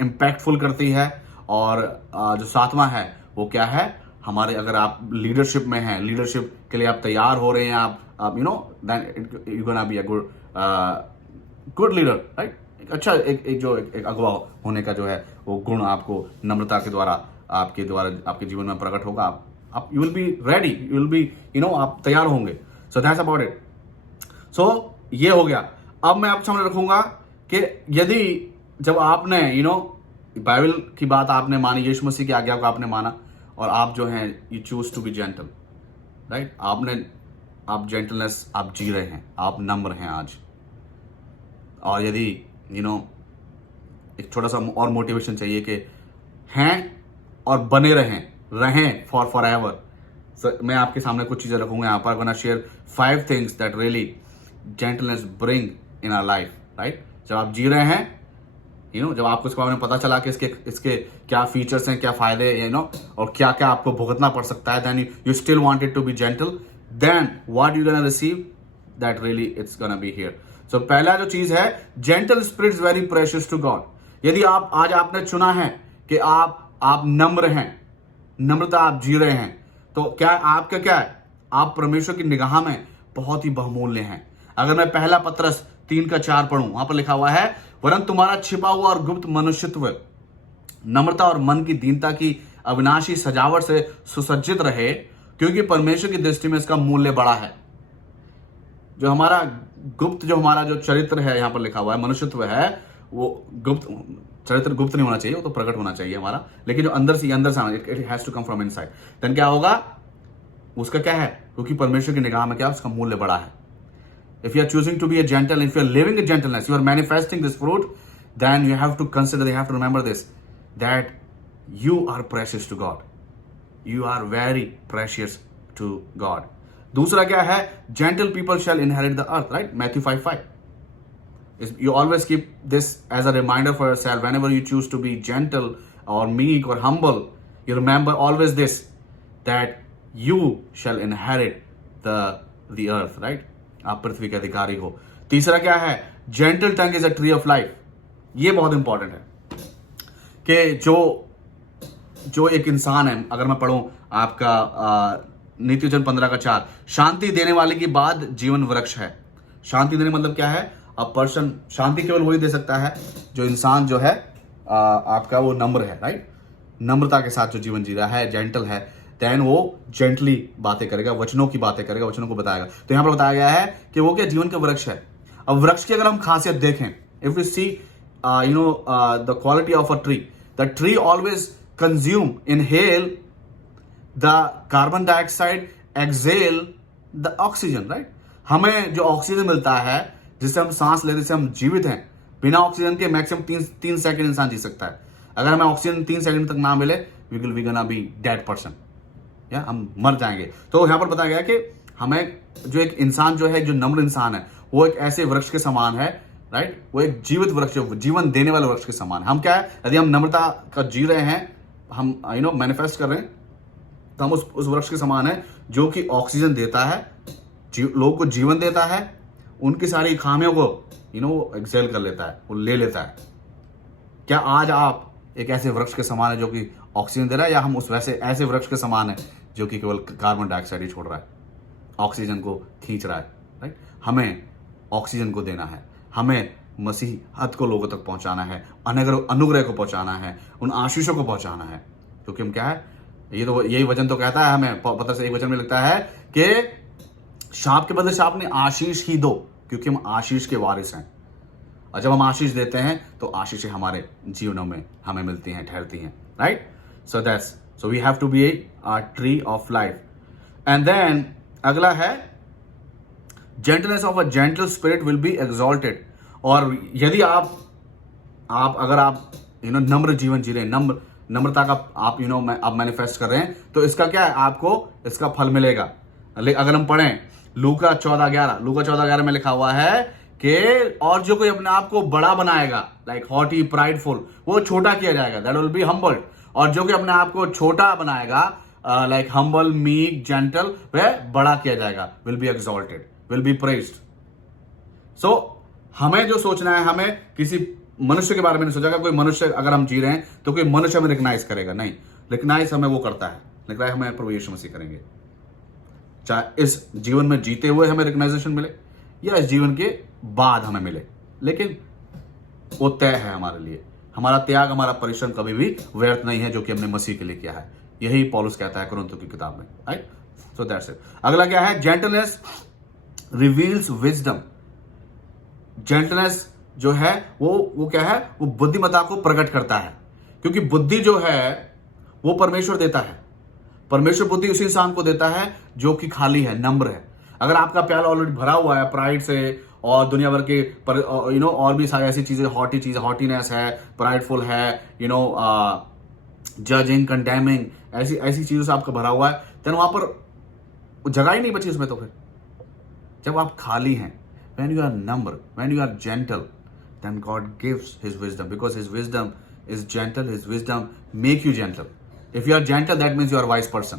इम्पैक्टफुल करती है। और जो सातवां है वो क्या है, हमारे अगर आप लीडरशिप में हैं, लीडरशिप के लिए आप तैयार हो रहे हैं, आप then you gonna be a good leader, right. अच्छा एक अगुवा होने का जो है वो गुण आपको नम्रता के द्वारा आपके जीवन में प्रकट होगा। आप you will be ready, you will be आप तैयार होंगे। So that's about it. So ये हो गया। अब मैं आपके सामने रखूंगा कि यदि जब आपने बाइबल की बात आपने मानी, यीशु मसीह की आज्ञा को आपने माना और आप जो हैं you choose to be gentle, right, आप जेंटलनेस आप जी रहे हैं, आप नम्र हैं आज। और यदि एक छोटा सा और मोटिवेशन चाहिए कि हैं और बने रहें फॉर एवर। सो मैं आपके सामने कुछ चीजें रखूंगा यहाँ पर। Gonna share 5 things that really gentleness bring in our life, right. जब आप जी रहे हैं, जब आपको इसके बारे में पता चला कि इसके क्या फीचर्स हैं, क्या फायदे, और क्या क्या आपको भुगतना पड़ सकता है, then you still wanted to be gentle, then what you gonna receive, that really it's gonna be here. So पहला जो चीज है, gentle spirit is very precious to God. यदि आज आपने चुना है कि आप नम्र हैं, नम्रता आप जी रहे हैं, तो आपका क्या है, आप परमेश्वर की निगाह में बहुत ही बहुमूल्य हैं। अगर मैं पहला पत्रस 3:4 पढ़ूं, वहां पर लिखा हुआ है, वरन तुम्हारा छिपा हुआ और गुप्त मनुष्यत्व नम्रता और मन की दीनता की अविनाशी सजावट से सुसज्जित रहे, क्योंकि परमेश्वर की दृष्टि में इसका मूल्य बड़ा है। जो हमारा जो चरित्र है, यहां पर लिखा हुआ है मनुष्यत्व है, वो चरित्र गुप्त नहीं होना चाहिए, वो तो प्रकट होना चाहिए हमारा, लेकिन जो अंदर से आना, it has to come from inside. देन क्या होगा, उसका क्या है, क्योंकि परमेश्वर की निगाह में क्या, उसका मूल्य बड़ा है। If you are choosing to be a gentle, if you are living in gentleness, you are manifesting this fruit, then you have to consider, you have to remember this, that you are precious to God. You are very precious to God. दूसरा क्या है, gentle people shall inherit the earth, right? Matthew 5:5. You always keep this as a reminder for yourself. Whenever you choose to be gentle or meek or humble, you remember always this, that you shall inherit the earth, right? आप पृथ्वी के अधिकारी हो। तीसरा क्या है, gentle tongue is a tree of life. ये बहुत important है कि जो एक इंसान है, अगर मैं पढ़ूं आपका नीति वचन 15:4, शांति देने वाले की बात जीवन वृक्ष है। शांति देने मतलब क्या है, अ पर्सन, शांति केवल वही दे सकता है जो इंसान जो है आपका वो नम्र है, राइट, नम्रता के साथ जो जीवन जी रहा है, जेंटल है, देन वो जेंटली बातें करेगा, वचनों की बातें करेगा, वचनों को बताएगा। तो यहां पर बताया गया है कि वो क्या, जीवन का वृक्ष है। अब वृक्ष की अगर हम खासियत देखें, if you see the quality of a tree, the tree always consume, inhale the carbon dioxide, exhale the oxygen, right. हमें जो ऑक्सीजन मिलता है, जिससे हम सांस लेते, जिससे हम जीवित हैं, बिना ऑक्सीजन के मैक्सिमम 3 सेकंड इंसान जी सकता है। अगर हमें ऑक्सीजन 3 सेकंड तक ना मिले, we gonna be dead person, या हम मर जाएंगे। तो यहाँ पर बताया गया कि हमें जो एक इंसान जो है, जो नम्र इंसान है, वो एक ऐसे वृक्ष के समान है, राइट। वो एक जीवित वृक्ष, जीवन देने वाले वृक्ष के समान है। हम क्या है, यदि हम नम्रता का जी रहे हैं, हम मैनिफेस्ट कर रहे हैं, तो हम उस वृक्ष के समान है जो कि ऑक्सीजन देता है, लोगों को जीवन देता है, उनकी सारी खामियों को एक्सेल कर लेता है, वो ले लेता है। क्या आज आप एक ऐसे वृक्ष के समान है जो कि ऑक्सीजन दे रहा है, या हम उस ऐसे वृक्ष के समान है जो कि केवल कार्बन डाइऑक्साइड ही छोड़ रहा है, ऑक्सीजन को खींच रहा है, राइट। हमें ऑक्सीजन को देना है, हमें मसीहत को लोगों तक पहुंचाना है, अनुग्रह को पहुंचाना है, उन आशीषों को पहुंचाना है। क्योंकि हम क्या है, यही वचन तो कहता है हमें, पत्रस एक वचन में लिखता है कि शाप के बदले शाप ने आशीष ही दो, क्योंकि हम आशीष के वारिस हैं। और जब हम आशीष देते हैं तो आशीषें हमारे जीवनों में हमें मिलती हैं, ठहरती हैं, right. So we have to be a tree of life. And then अगला है gentleness of a gentle spirit will be exalted. और यदि अगर आप नम्र जीवन जी रहे हैं, नम्रता का आप मैनिफेस्ट कर रहे हैं, तो इसका क्या है, आपको इसका फल मिलेगा। अगर हम पढ़ें लूका 14:11 में लिखा हुआ है कि और जो कोई अपने आप को बड़ा बनाएगा, लाइक हॉटी प्राइडफुल, वो छोटा किया जाएगा, दैट विल बी हम्बल्ड। और जो कोई अपने आप को छोटा बनाएगा, लाइक हम्बल, मीक, जेंटल, वह बड़ा किया जाएगा, will be exalted, will be praised. So हमें जो सोचना है, हमें किसी मनुष्य के बारे में नहीं सोचा। कोई मनुष्य अगर हम जी रहे हैं तो कोई मनुष्य हमें रिकग्नाइज करेगा, नहीं, रिकग्नाइज हमें वो करता है, रिकग्नाइज हमें प्रभु यीशु मसीह करेंगे। चाहे इस जीवन में जीते हुए हमें रिकग्नाइजेशन मिले या इस जीवन के बाद हमें मिले, लेकिन वो तय है हमारे लिए। हमारा त्याग, हमारा परिश्रम कभी भी व्यर्थ नहीं है, जो कि हमने मसीह के लिए किया है। यही पौलुस कहता है कुरिन्थियों की किताब में, राइट। So that's it. अगला क्या है, जेंटलनेस रिवील्स विजडम। जेंटलनेस जो है वो क्या है, वो बुद्धिमत्ता को प्रकट करता है। क्योंकि बुद्धि जो है वो परमेश्वर देता है। परमेश्वर बुद्धि उसी इंसान को देता है जो कि खाली है, नम्र है। अगर आपका प्याला ऑलरेडी भरा हुआ है प्राइड से और दुनिया भर के और भी सारी ऐसी चीजें, हॉटीनेस है, प्राइडफुल है, जजिंग, कंडेमिंग, ऐसी चीजों से आपका भरा हुआ है, देन वहां पर जगह ही नहीं बची उसमें। तो फिर जब आप खाली हैं, when you are number, when you are gentle, then God gives His wisdom, because His wisdom is gentle. His wisdom make you gentle. If you are gentle, that means you are a wise person.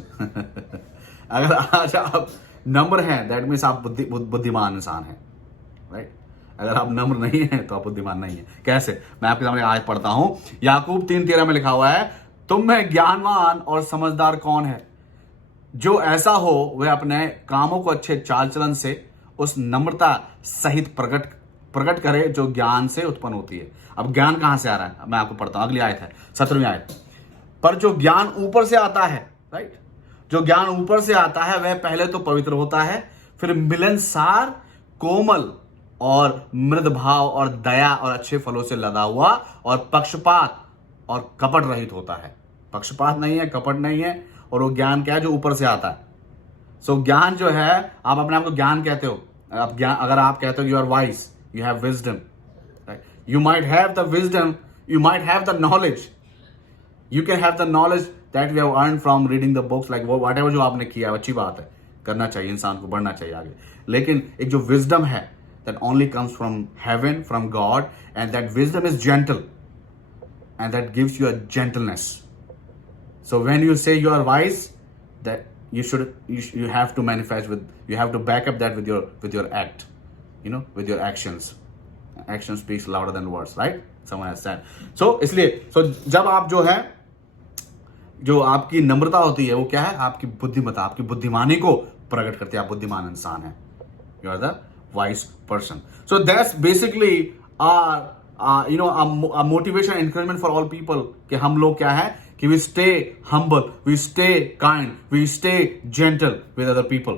अगर आज आप नम्र हैं, that means आप बुद्धिमान इंसान हैं, right. अगर आप नम्र नहीं हैं तो आप बुद्धिमान नहीं हैं। कैसे? मैं आपके सामने आज पढ़ता हूं, याकूब 3:13 में लिखा हुआ है, तुम में ज्ञानवान और समझदार कौन है? जो ऐसा हो वह अपने कामों को अच्छे चाल चलन से उस नम्रता सहित प्रकट करे जो ज्ञान से उत्पन्न होती है। अब ज्ञान कहां से आ रहा है, मैं आपको पढ़ता हूं, अगली आयत है 17वीं आयत। पर जो ज्ञान ऊपर से आता है, राइट, जो ज्ञान ऊपर से आता है वह पहले तो पवित्र होता है, फिर मिलनसार, कोमल और मृद भाव और दया और अच्छे फलों से लदा हुआ और पक्षपात और कपट रहित होता है। पक्षपात नहीं है, कपट नहीं है, और वो ज्ञान क्या है, जो ऊपर से आता है। सो ज्ञान जो है, आप अपने आप को ज्ञान कहते हो। आप ज्ञान, अगर आप कहते हो you are wise, you have wisdom, right, you might have the wisdom, you might have the knowledge, you can have the knowledge that we have earn from reading the books, like whatever जो आपने किया, अच्छी बात है, करना चाहिए, इंसान को बढ़ना चाहिए आगे। लेकिन एक जो विजडम है, that only comes from heaven, from God, and that wisdom is gentle and that gives you a gentleness. So when you say you are wise, that you have to manifest with, you have to back up that with your act, with your actions. Action speaks louder than words, right? Someone has said. So इसलिए जब आप जो है, जो आपकी नम्रता होती है, वो क्या है, आपकी बुद्धिमत्ता, आपकी बुद्धिमानी को प्रकट करती है। आप बुद्धिमान इंसान हैं, you are the wise person. So that's basically our motivation, encouragement for all people, कि हम लोग क्या है, कि we stay humble, we stay kind, we stay gentle with other people.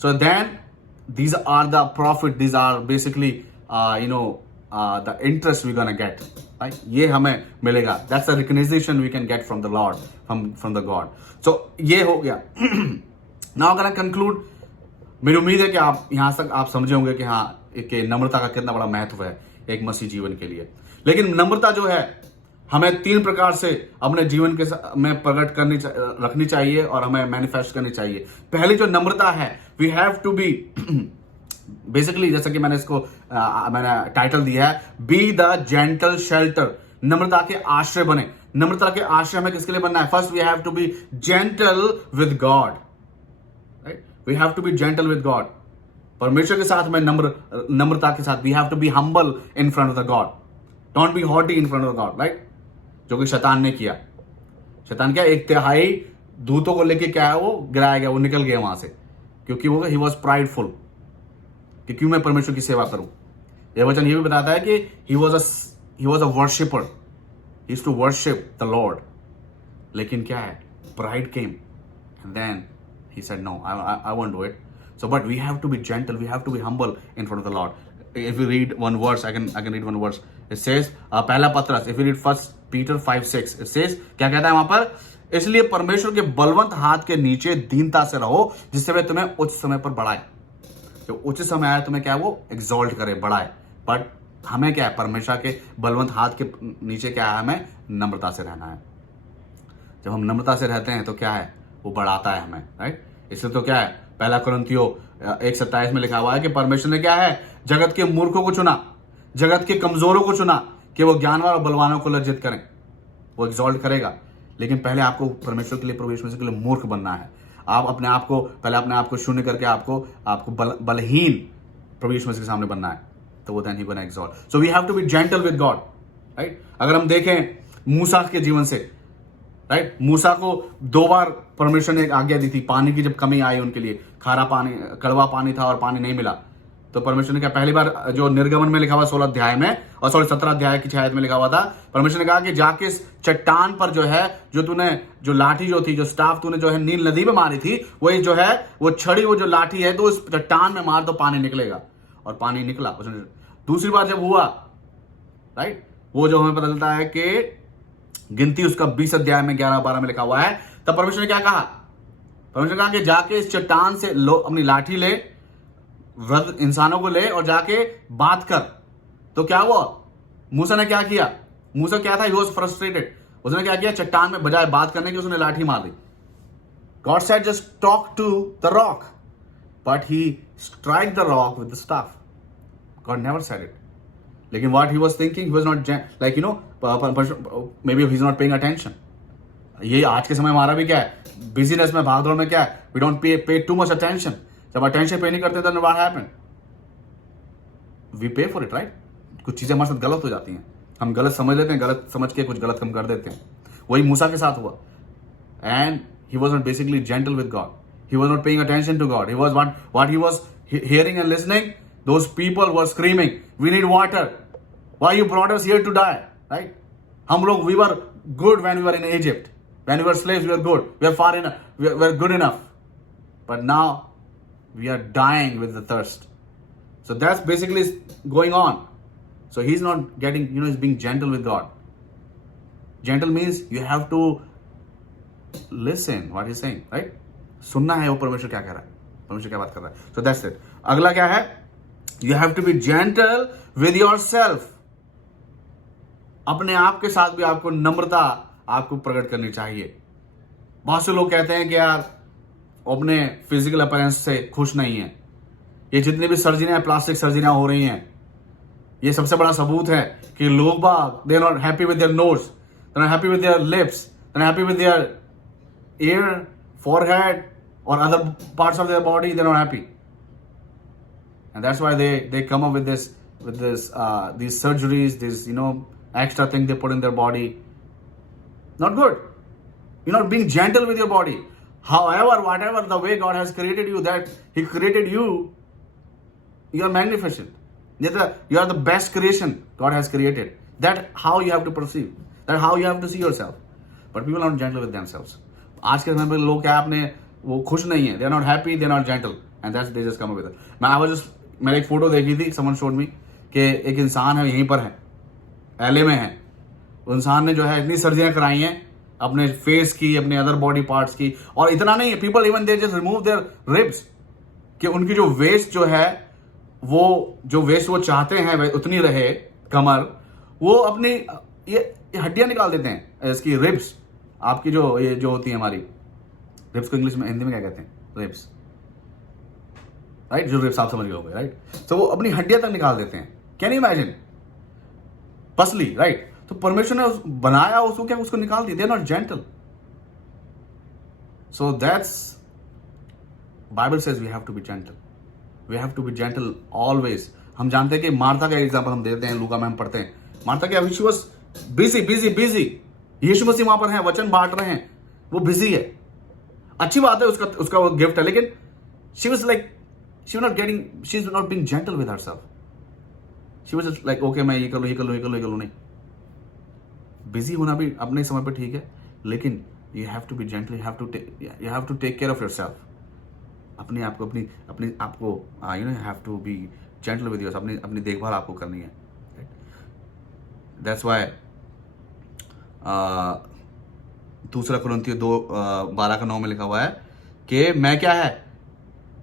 So then these are the profit, these are basically the interest we're gonna get, right? ये हमें मिलेगा, that's the recognition we can get from the Lord, from the God. So ये हो गया। Now I'm gonna conclude. मेरी उम्मीद है कि आप यहां तक आप समझे होंगे कि हाँ, कि नम्रता का कितना बड़ा महत्व है एक मसीह जीवन के लिए। लेकिन नम्रता जो है हमें 3 प्रकार से अपने जीवन के में प्रकट रखनी चाहिए और हमें मैनिफेस्ट करनी चाहिए। पहली जो नम्रता है, we have to be basically, जैसा कि मैंने इसको मैंने टाइटल दिया है, बी द जेंटल शेल्टर, नम्रता के आश्रय बने। नम्रता के आश्रय में किसके लिए बनना है? First we have to be gentle with God, right? We have to be gentle with God, परमेश्वर के साथ में नम्रता के साथ। We have to be humble in front of the God, don't be haughty in front of the God, right? जो कि शैतान ने किया। शैतान क्या, 1/3 दूतों को लेके क्या है, वो गिराया गया, वो निकल गया वहां से, क्योंकि वो ही वॉज प्राइडफुल कि क्यों मैं परमेश्वर की सेवा करूं। यह वचन ये भी बताता है कि he was a worshiper, he used to worship the Lord. लेकिन क्या है, pride came and then he said no, I won't do it. So but we have to be gentle, we have to be humble in front of the Lord. If you read one verse, I can read one verse. It says पहला पत्रस, if you read 1 Peter 5:6, it says, क्या कहता है वहां पर? इसलिए परमेश्वर के बलवंत हाथ के नीचे दीनता से रहो, जिससे वे तुम्हें उच्च समय पर बढ़ाए। जो उच्च समय आए तुम्हें क्या है, वो एक्सॉल्ट करे, बढ़ाए। बट हमें क्या है, परमेश्वर के बलवंत हाथ के नीचे क्या है, हमें नम्रता से रहना है। जब हम नम्रता से रहते हैं तो क्या है, वो बढ़ाता है हमें, राइट? इसलिए तो क्या है, पहला कुरिन्थियों 1:27 में लिखा हुआ है कि परमेश्वर ने क्या है, जगत के मूर्खों को चुना, जगत के कमजोरों को चुना कि वो ज्ञानवान और बलवानों को लज्जित करें। वो एक्सॉल्ट करेगा, लेकिन पहले आपको परमेश्वर के लिए, प्रभु यीशु मसीह के लिए मूर्ख बनना है। आप अपने आप को शून्य करके आपको बलहीन प्रभु यीशु मसीह के सामने बनना है, तो वो then he gonna exalt. So we have to be gentle with God, right? अगर हम देखें मूसा के जीवन से, राइट? मूसा को 2 बार परमेश्वर ने एक आज्ञा दी थी, पानी की जब कमी आई उनके लिए, खारा पानी, कड़वा पानी था और पानी नहीं मिला, तो परमेश्वर ने क्या, पहली बार जो निर्गमन में लिखा हुआ 16 अध्याय में, और 17 अध्याय की 6 आयत में लिखा हुआ था, परमेश्वर ने कहा कि जाके इस चट्टान पर जो है, जो तूने जो लाठी जो थी, जो स्टाफ तूने जो है नील नदी में मारी थी, वही जो है वो छड़ी, वो जो लाठी है, तो उस चट्टान में मार, तो पानी निकलेगा। और पानी निकला। उसने दूसरी बार जब हुआ, राइट, वो जो हमें पता चलता है कि गिनती उसका 20 अध्याय में 11-12 में लिखा हुआ है, तब परमेश्वर ने क्या कहा? परमेश्वर ने कहा कि जाके इस चट्टान से लो, अपनी लाठी ले, वृद्ध इंसानों को ले और जाके बात कर। तो क्या हुआ? मूसा ने क्या किया? मूसा क्या था? He was frustrated. उसने क्या किया? चट्टान में बजाय बात करने की उसने लाठी मार दी। God said just talk to the rock, but he strike the rock with the staff. God never said it. लेकिन what he was thinking, he was not like, you know, maybe he's not paying attention. ये आज के समय हमारा भी क्या है, business में, भागदौड़ में क्या है, we don't pay too much attention. जब अटेंशन पे नहीं करते then what happen? We pay for it, right? कुछ चीजें हमारे साथ गलत हो जाती हैं, हम गलत समझ लेते हैं, गलत समझ के कुछ गलत काम कर देते हैं। वही मूसा के साथ हुआ, and he was not basically gentle with God. He was not paying attention to God. He was what he was hearing and listening. Those people were screaming, "We need water. Why you brought us here to die?" Right? हम लोग, we were good when we were in Egypt. When we were slaves, we were good. We were far enough. We were good enough. But now we are dying with the thirst. So that's basically going on. So he's not getting, you know, he's being gentle with God. Gentle means you have to listen what he's saying, right? सुनना है वो परमेश्वर क्या कह रहा है, परमेश्वर क्या बात कर रहा है. So that's it. अगला क्या है? You have to be gentle with yourself. अपने आप के साथ भी आपको नम्रता आपको प्रकट करनी चाहिए. बहुत से लोग कहते हैं कि यार अपने फिजिकल अपीयरेंस से खुश नहीं है. ये जितनी भी सर्जरियां, प्लास्टिक सर्जरियां हो रही हैं, ये सबसे बड़ा सबूत है कि लोग बाग, they are not happy with their nose, they are not happy with their lips, they are happy with their ear, forehead or other parts of their body. They are not happy, and that's why they come up with these surgeries, these, you know, extra thing they put in their body. Not good. You're not being gentle with your body. However, whatever the way God has created you, that He created you, you are magnificent. You are the best creation God has created. That how you have to perceive. That how you have to see yourself. But people are not gentle with themselves. आज के समय में लोग क्या, अपने वो खुश नहीं है, they are not happy, they are not gentle, and that's they just come up with it. मैंने एक फोटो देखी थी, समवन शोड मी, कि एक इंसान है, यहीं पर है, एलए में है. वो इंसान ने जो है इतनी सर्जरियां कराई हैं अपने फेस की, अपने अदर बॉडी पार्ट्स की, और इतना नहीं है, people even they just remove their ribs, कि उनकी जो वेस्ट जो है, वो जो वेस्ट वो चाहते हैं उतनी रहे कमर, वो अपनी ये हड्डियां निकाल देते हैं, इसकी रिब्स, आपकी जो ये जो होती है हमारी रिब्स को इंग्लिश में हिंदी में क्या कहते हैं, रिब्स, राइट, जो रिब्स आप समझ गए होंगे, राइट। तो वो अपनी हड्डियां तक निकाल देते हैं, कैन यू इमेजिन, पसली, राइट। तो परमेश्वर ने बनाया उसको, क्या उसको निकाल दिया, they are not gentle. So that's Bible says we have to be gentle, we have to be gentle always. हम जानते हैं कि मार्था का एग्जांपल हम देते हैं, लूका में हम पढ़ते हैं, मार्था क्या, she was busy busy busy, Yeshu Masih वहां पर हैं, वचन बांट रहे हैं, वो बिजी है, अच्छी बात है, उसका वो गिफ्ट है, लेकिन she was like, she was not getting, she is not being gentle with herself, she was just like okay मैं ये कर लूं, नहीं। बिजी होना भी अपने समय पर ठीक है, लेकिन you have to be gentle, you have to take care of yourself, अपने आप को you know have to be gentle with yourself, अपनी देखभाल आपको करनी है। दैट्स व्हाई दूसरा कुरिन्थियों 2:12-9 में लिखा हुआ है कि मैं क्या है,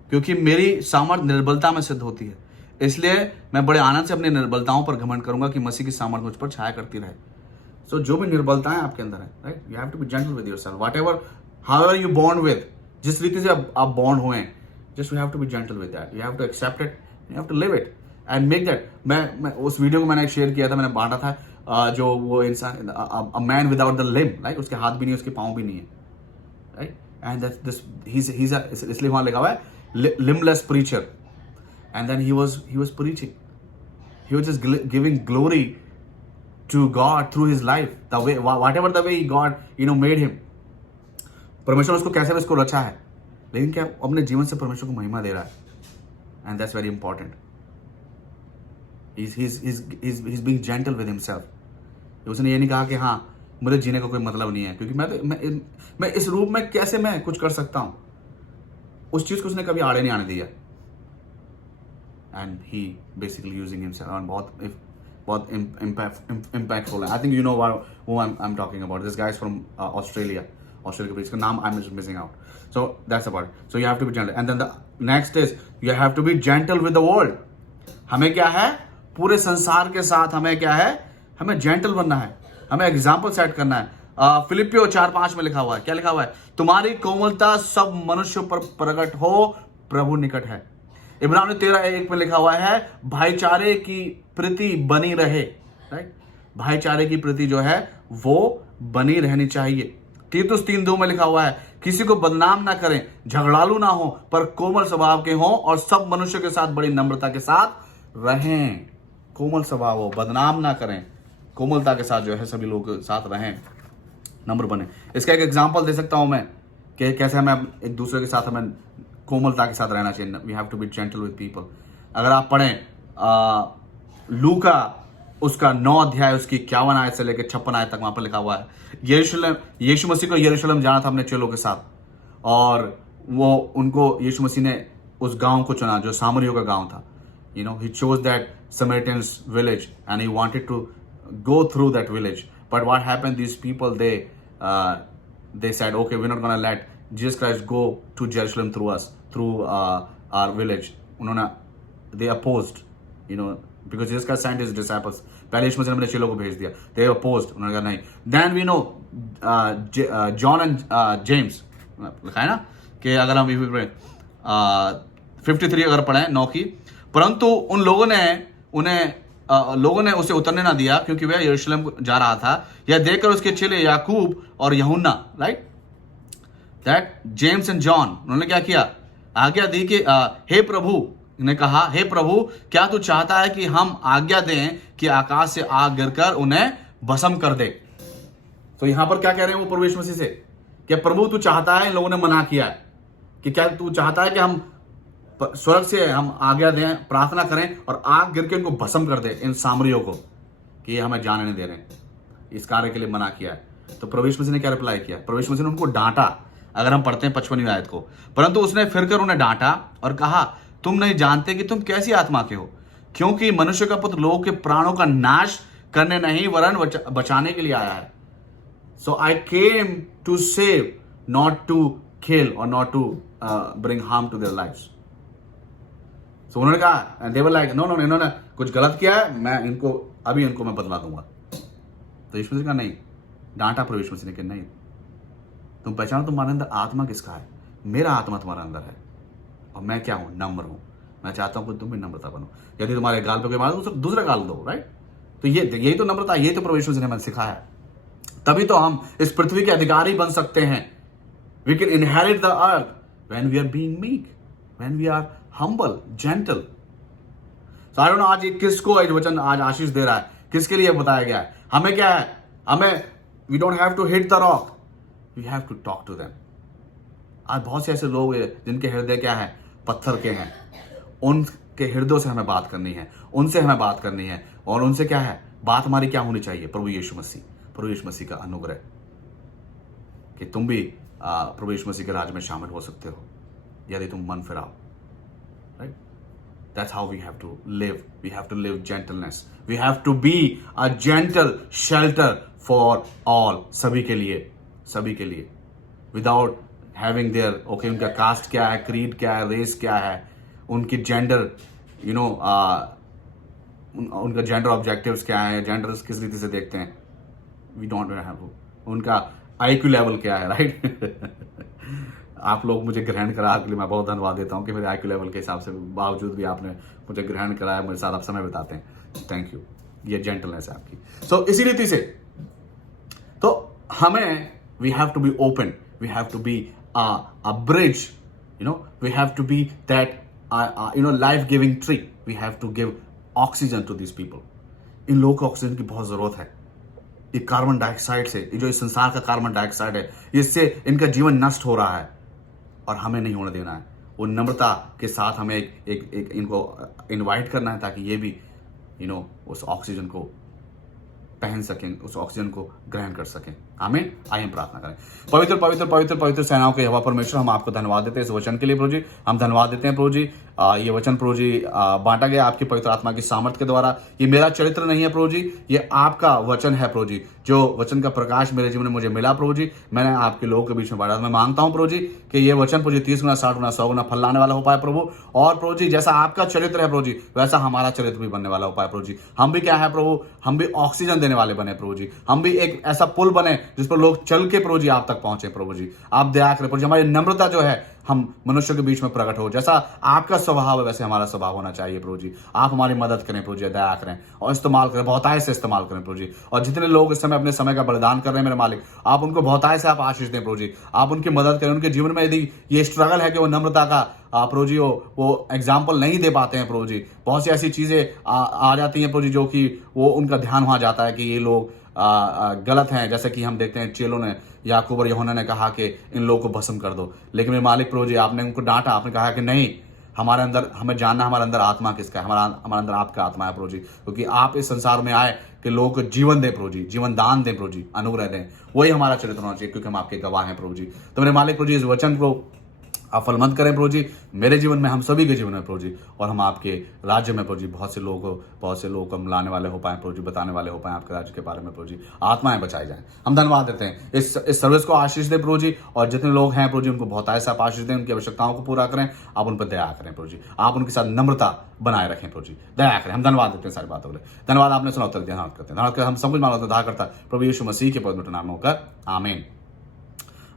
क्योंकि मेरी सामर्थ्य निर्बलता में सिद्ध होती है, इसलिए मैं बड़े आनंद से अपनी निर्बलताओं पर घमंड करूंगा कि मसीह की सामर्थ्य मुझ पर छाया करती रहे। सो जो भी निर्बलताएं आपके अंदर है, right, you have to be gentle with yourself, whatever however you born with, जिस रीति से आप बॉर्न हुए हैं, just you have to be gentle with that, you have to accept it, you have to live it and make that. मैं उस video को मैंने शेयर किया था, मैंने बांटा था, जो वो इंसान, a man without the limb, right, उसके हाथ भी नहीं, उसके पांव भी नहीं है, राइट, एंड दैट दिस इसलिए वहां लिखा हुआ है limbless preacher, and then he was preaching, he was just giving glory to God through his life, the way, whatever the way God made him, परमेश्वर उसको कैसे भी उसको रचा है, लेकिन क्या अपने जीवन से परमेश्वर को महिमा दे रहा है, and that's very important. He's being gentle with himself. उसने ये नहीं कहा कि हाँ मुझे जीने का कोई मतलब नहीं है, क्योंकि मैं इस रूप में कैसे मैं कुछ कर सकता हूं, उस चीज को उसने कभी आड़े नहीं आने दिया। And he basically using himself, और बहुत इम्पैक्टफुल है। I think you know who I am talking about, this guy is from Australia के, इसका नाम I am missing out, so that's about it. So you have to be gentle, and then the next is you have to be gentle with the world. हमें क्या है, पूरे संसार के साथ हमें क्या है, हमें जेंटल बनना है, हमें एग्जाम्पल सेट करना है। फिलिपियो 4:5 में लिखा हुआ है, क्या लिखा हुआ है, तुम्हारी कोमलता सब मनुष्यों पर प्रकट हो, प्रभु निकट है। इब्रानियों 13:1 में लिखा हुआ है, भाईचारे की प्रीति बनी रहे, राइट, भाईचारे की प्रीति जो है वो बनी रहनी चाहिए। तीतुस 3:2 में लिखा हुआ है, किसी को बदनाम ना करें, झगड़ालू ना हो, पर कोमल स्वभाव के हों, और सब मनुष्यों के साथ बड़ी नम्रता के साथ रहें। कोमल स्वभाव हो, बदनाम ना करें, कोमलता के साथ जो है सभी लोगों के साथ रहें, नम्र बने। इसका एक एग्जांपल दे सकता हूं मैं कि कैसे हमें एक दूसरे के साथ हमें कोमलता के साथ रहना चाहिए। We have to be gentle with people. अगर आप पढ़ें लूका उसका 9 अध्याय उसकी 51 आयत से लेकर 56 आयत तक, वहां पर लिखा हुआ है यीशु मसीह को यरूशलेम जाना था अपने चेलों के साथ, और वो उनको यीशु मसीह ने उस गांव को चुना जो सामरियों का गांव था। He chose that Samaritan's village and he wanted to go through that village. But what happened, these people, they said, okay, we're not going to let Jesus Christ go to Jerusalem through us, through our village. They opposed, because Jesus Christ sent his disciples. पहले यीशु मसीह ने अपने चेलों को भेज दिया, they opposed, उन्होंने कहा नहीं। Then we know John and James, लिखा है ना कि अगर हम 53 अगर पढ़ें 9 की, परंतु उन लोगों ने उसे उतरने ना दिया, क्योंकि वह यरूशलेम जा रहा था। यह देखकर उसके चेले याकूब और यूहन्ना, right, that James and John, उन्होंने क्या किया, आज्ञा दी कि हे प्रभु ने कहा, हे प्रभु क्या तू चाहता है कि हम आज्ञा दें कि आकाश से आग गिरकर उन्हें भस्म कर दे। तो यहां पर क्या कह रहे हैं वो प्रभु यीशु मसीह से, क्या प्रभु तू चाहता है, इन लोगों ने मना किया है कि क्या तू चाहता है कि हम स्वर्ग से हम आज्ञा दें, प्रार्थना करें और आग गिर के इनको भस्म कर दे, इन सामरियों को, कि ये हमें जाने नहीं दे रहे, इस कार्य के लिए मना किया है। तो प्रभु यीशु मसीह ने क्या रिप्लाई किया, प्रभु यीशु मसीह ने उनको डांटा। अगर हम पढ़ते हैं 55वीं आयत को, परंतु उसने फिरकर उन्हें डांटा और कहा, तुम नहीं जानते कि तुम कैसी आत्मा के हो, क्योंकि मनुष्य का पुत्र लोगों के प्राणों का नाश करने नहीं वरन बचाने के लिए आया है। So I came to save, not to kill और not to bring harm to their lives. तो उन्होंने कहा, दे वर लाइक नो, इन्होंने कुछ गलत किया है, मैं इनको मैं बदला दूंगा। तो यीशु मसीह का नहीं, डांटा प्रभु यीशु मसीह ने कि नहीं, तुम पहचानो तुम्हारे अंदर आत्मा किसका है, मेरा आत्मा तुम्हारे अंदर है और मैं क्या हूं, नम्र हूं। मैं चाहता हूं कि तुम भी नम्रता बनो। यदि तुम्हारे गाल पे कोई मारे तो दूसरा गाल दो, राइट। तो यही तो नम्रता, यही तो प्रभु यीशु मसीह ने हमें सिखाया। तभी तो हम इस पृथ्वी के अधिकारी बन सकते हैं। We can inherit the earth when we are being meek, when we are humble, gentle. So I don't know आज ये किसको ये वचन आज आशीष दे रहा है, किसके लिए बताया गया है। हमें क्या है, हमें we don't have to hit the rock, we have to talk to them. आज बहुत से ऐसे लोग हैं जिनके हृदय क्या है, पत्थर के हैं। उनके हृदयों से हमें बात करनी है, उनसे हमें बात करनी है। और उनसे क्या है, बात हमारी क्या होनी चाहिए, प्रभु यीशु मसीह का अनुग्रह, कि तुम भी प्रभु यीशु मसीह के राज में शामिल हो सकते हो यदि तुम मन फिराओ, right. That's how we have to live. We have to live gentleness. We have to be a gentle shelter for all. सभी के लिए. Without having their, okay, उनका कास्ट क्या है, क्रीड क्या है, रेस क्या है, उनकी जेंडर, उनका जेंडर ऑब्जेक्टिव्स क्या है, जेंडर्स किस रीति से देखते हैं, वी डोंट हैव, उनका IQ लेवल क्या है, राइट। आप लोग मुझे ग्रहण करा के लिए मैं बहुत धन्यवाद देता हूं कि मेरे IQ लेवल के हिसाब से बावजूद भी आपने मुझे ग्रहण कराया, मेरे साथ आप समय बिताते हैं। थैंक यू, ये जेंटलनेस है आपकी। सो इसी रीति से तो हमें we have to be open, we have to be a bridge, we have to be that life giving tree. We have to give oxygen to these people. इन लोगों को ऑक्सीजन की बहुत जरूरत है। ये कार्बन डाइऑक्साइड से, ये जो इस संसार का कार्बन डाइऑक्साइड है, इससे इनका जीवन नष्ट हो रहा है और हमें नहीं होने देना है। वो नम्रता के साथ हमें एक इनको इनवाइट करना है ताकि ये भी उस ऑक्सीजन को पहन सकें, उस ऑक्सीजन को ग्रहण कर सकें। आमीन। आइए हम प्रार्थना करें। पवित्र पवित्र पवित्र पवित्र सेनाओं के यहोवा परमेश्वर, हम आपको धन्यवाद देते हैं इस वचन के लिए प्रभु जी। हम धन्यवाद देते हैं प्रभु जी, ये वचन प्रभु जी बांटा गया आपकी पवित्र आत्मा की सामर्थ्य के द्वारा। ये मेरा चरित्र नहीं है प्रभु जी, ये आपका वचन है प्रभु जी। जो वचन का प्रकाश मेरे जीवन में मुझे मिला प्रभु जी, मैंने आपके लोगों के बीच में बांटा। मैं मांगता हूं प्रभु जी कि ये वचन प्रभु जी 30 गुना 60 गुना 100 गुना फल लाने वाला हो पाए प्रभु। और प्रभु जी जैसा आपका चरित्र है प्रभु जी, वैसा हमारा चरित्र भी बनने वाला हो पाए प्रभु जी। हम भी क्या है प्रभु, हम भी ऑक्सीजन देने वाले बने प्रभु जी। हम भी एक ऐसा पुल बने जिस पर लोग चल के प्रभु जी आप तक पहुंचे प्रभु जी। आप दया करें प्रभु जी, हमारी नम्रता जो है हम मनुष्य के बीच में प्रकट हो। जैसा आपका स्वभाव है वैसे हमारा स्वभाव होना चाहिए प्रभु जी। आप हमारी मदद करें प्रभु जी, दया करें और इस्तेमाल करें, बहुतायत से इस्तेमाल करें प्रभु जी। और जितने लोग इस समय अपने समय का बलिदान कर रहे हैं मेरे मालिक, आप उनको बहुतायत से आप आशीष दें प्रभु जी। आप उनकी मदद करें। उनके जीवन में यदि ये स्ट्रगल है कि वो नम्रता का प्रभु जी वो एग्जाम्पल नहीं दे पाते हैं प्रभु जी, बहुत सी ऐसी चीजें आ जाती हैं प्रभु जी जो कि वो उनका ध्यान वहां जाता है कि ये लोग गलत हैं। जैसे कि हम देखते हैं चेलों ने, याकूब और यूहन्ना ने कहा कि इन लोगों को भस्म कर दो, लेकिन मेरे मालिक प्रभु जी आपने उनको डांटा। आपने कहा कि नहीं, हमारे अंदर हमें जानना हमारे अंदर आत्मा किसका है, हमारे अंदर आपका आत्मा है प्रभु जी। क्योंकि आप इस संसार में आए कि लोगों को जीवन दें प्रभु जी, जीवन दान दें प्रभु जी, अनुग्रह दें। वही हमारा चरित्र होना चाहिए क्योंकि हम आपके गवाह हैं प्रभु जी। तो मेरे मालिक प्रभु जी इस वचन को आप फलमंद करें प्रभु जी, मेरे जीवन में, हम सभी के जीवन में प्रभु जी, और हम आपके राज्य में प्रभु जी बहुत से लोगों को हम लाने वाले हो पाए प्रभु जी, बताने वाले हो पाए आपके राज्य के बारे में प्रभु जी। आत्माएं बचाई जाएं। हम धन्यवाद देते हैं, इस सर्विस को आशीष दें प्रभु जी। और जितने लोग हैं प्रभु जी उनको बहुतायत से आप आशीष दें, उनकी आवश्यकताओं को पूरा करें। आप उन पर दया करें प्रभु जी, आप उनके साथ नम्रता बनाए रखें प्रभु जी, दया करें। हम धन्यवाद देते हैं सारी बातों के लिए। धन्यवाद, आपने सुना उत्तर दिया, धन्यवाद करते हैं। धन्यवाद, हम सब कुछ मानव उद्धार करता प्रभु यीशु मसीह के पवित्र नाम में होकर आमीन।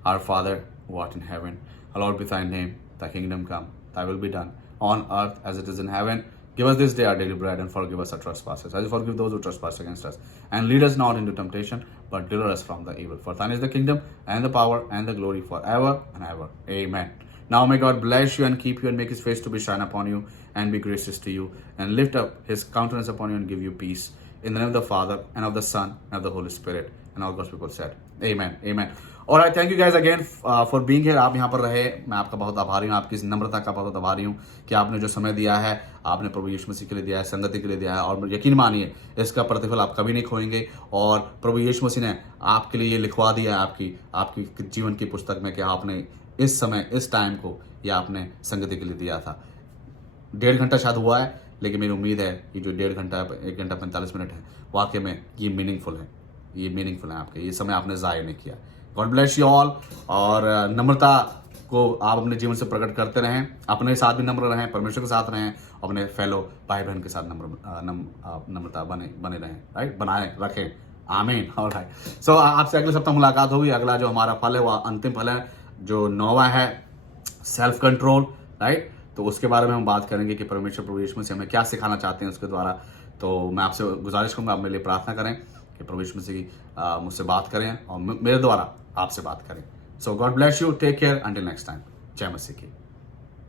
Our Father who art in heaven, hallowed be thy name. Thy kingdom come, thy will be done on earth as it is in heaven. Give us this day our daily bread and forgive us our trespasses as we forgive those who trespass against us. And lead us not into temptation, but deliver us from the evil. For thine is the kingdom and the power and the glory forever and ever. Amen. Now may God bless you and keep you and make his face to be shine upon you and be gracious to you and lift up his countenance upon you and give you peace. In the name of the Father and of the Son and of the Holy Spirit. And all God's people said, Amen. Amen. और आई thank you guys again for being here. आप यहाँ पर रहे, मैं आपका बहुत आभारी हूँ, आपकी इस नम्रता का बहुत आभारी हूँ कि आपने जो समय दिया है, आपने प्रभु यीशु मसीह के लिए दिया है, संगति के लिए दिया है। और यकीन मानिए इसका प्रतिफल आप कभी नहीं खोएंगे। और प्रभु यीशु मसीह ने आपके लिए ये लिखवा दिया है आपकी जीवन की पुस्तक में कि आपने इस समय, इस टाइम को ये आपने संगति के लिए दिया था। 1.5 घंटा शायद हुआ है, लेकिन मेरी उम्मीद है कि जो 1.5 घंटा 1 घंटा 45 मिनट है, वाकई में ये मीनिंगफुल है, ये मीनिंगफुल है आपके। ये समय आपने ज़ाया नहीं किया। God bless you all. और नम्रता को आप अपने जीवन से प्रकट करते रहें, अपने साथ भी नम्र रहें, परमेश्वर के साथ रहें, अपने फेलो भाई बहन के साथ नम्रता बने रहें, राइट, बनाए रखें। आमीन। ऑलराइट, सो आपसे अगले सप्ताह मुलाकात होगी। अगला जो हमारा फल है वह अंतिम फल है, जो 9वां है, सेल्फ कंट्रोल, राइट। तो उसके बारे में हम बात करेंगे कि परमेश्वर प्रभु यीशु मसीह हमें क्या सिखाना चाहते हैं उसके द्वारा। तो मैं आपसे गुजारिश करूंगा, आप मेरे लिए प्रार्थना करें कि प्रभु यीशु मसीह मुझसे बात करें और मेरे द्वारा आपसे बात करें। So God bless you, take care, until next time. जय मसीह की।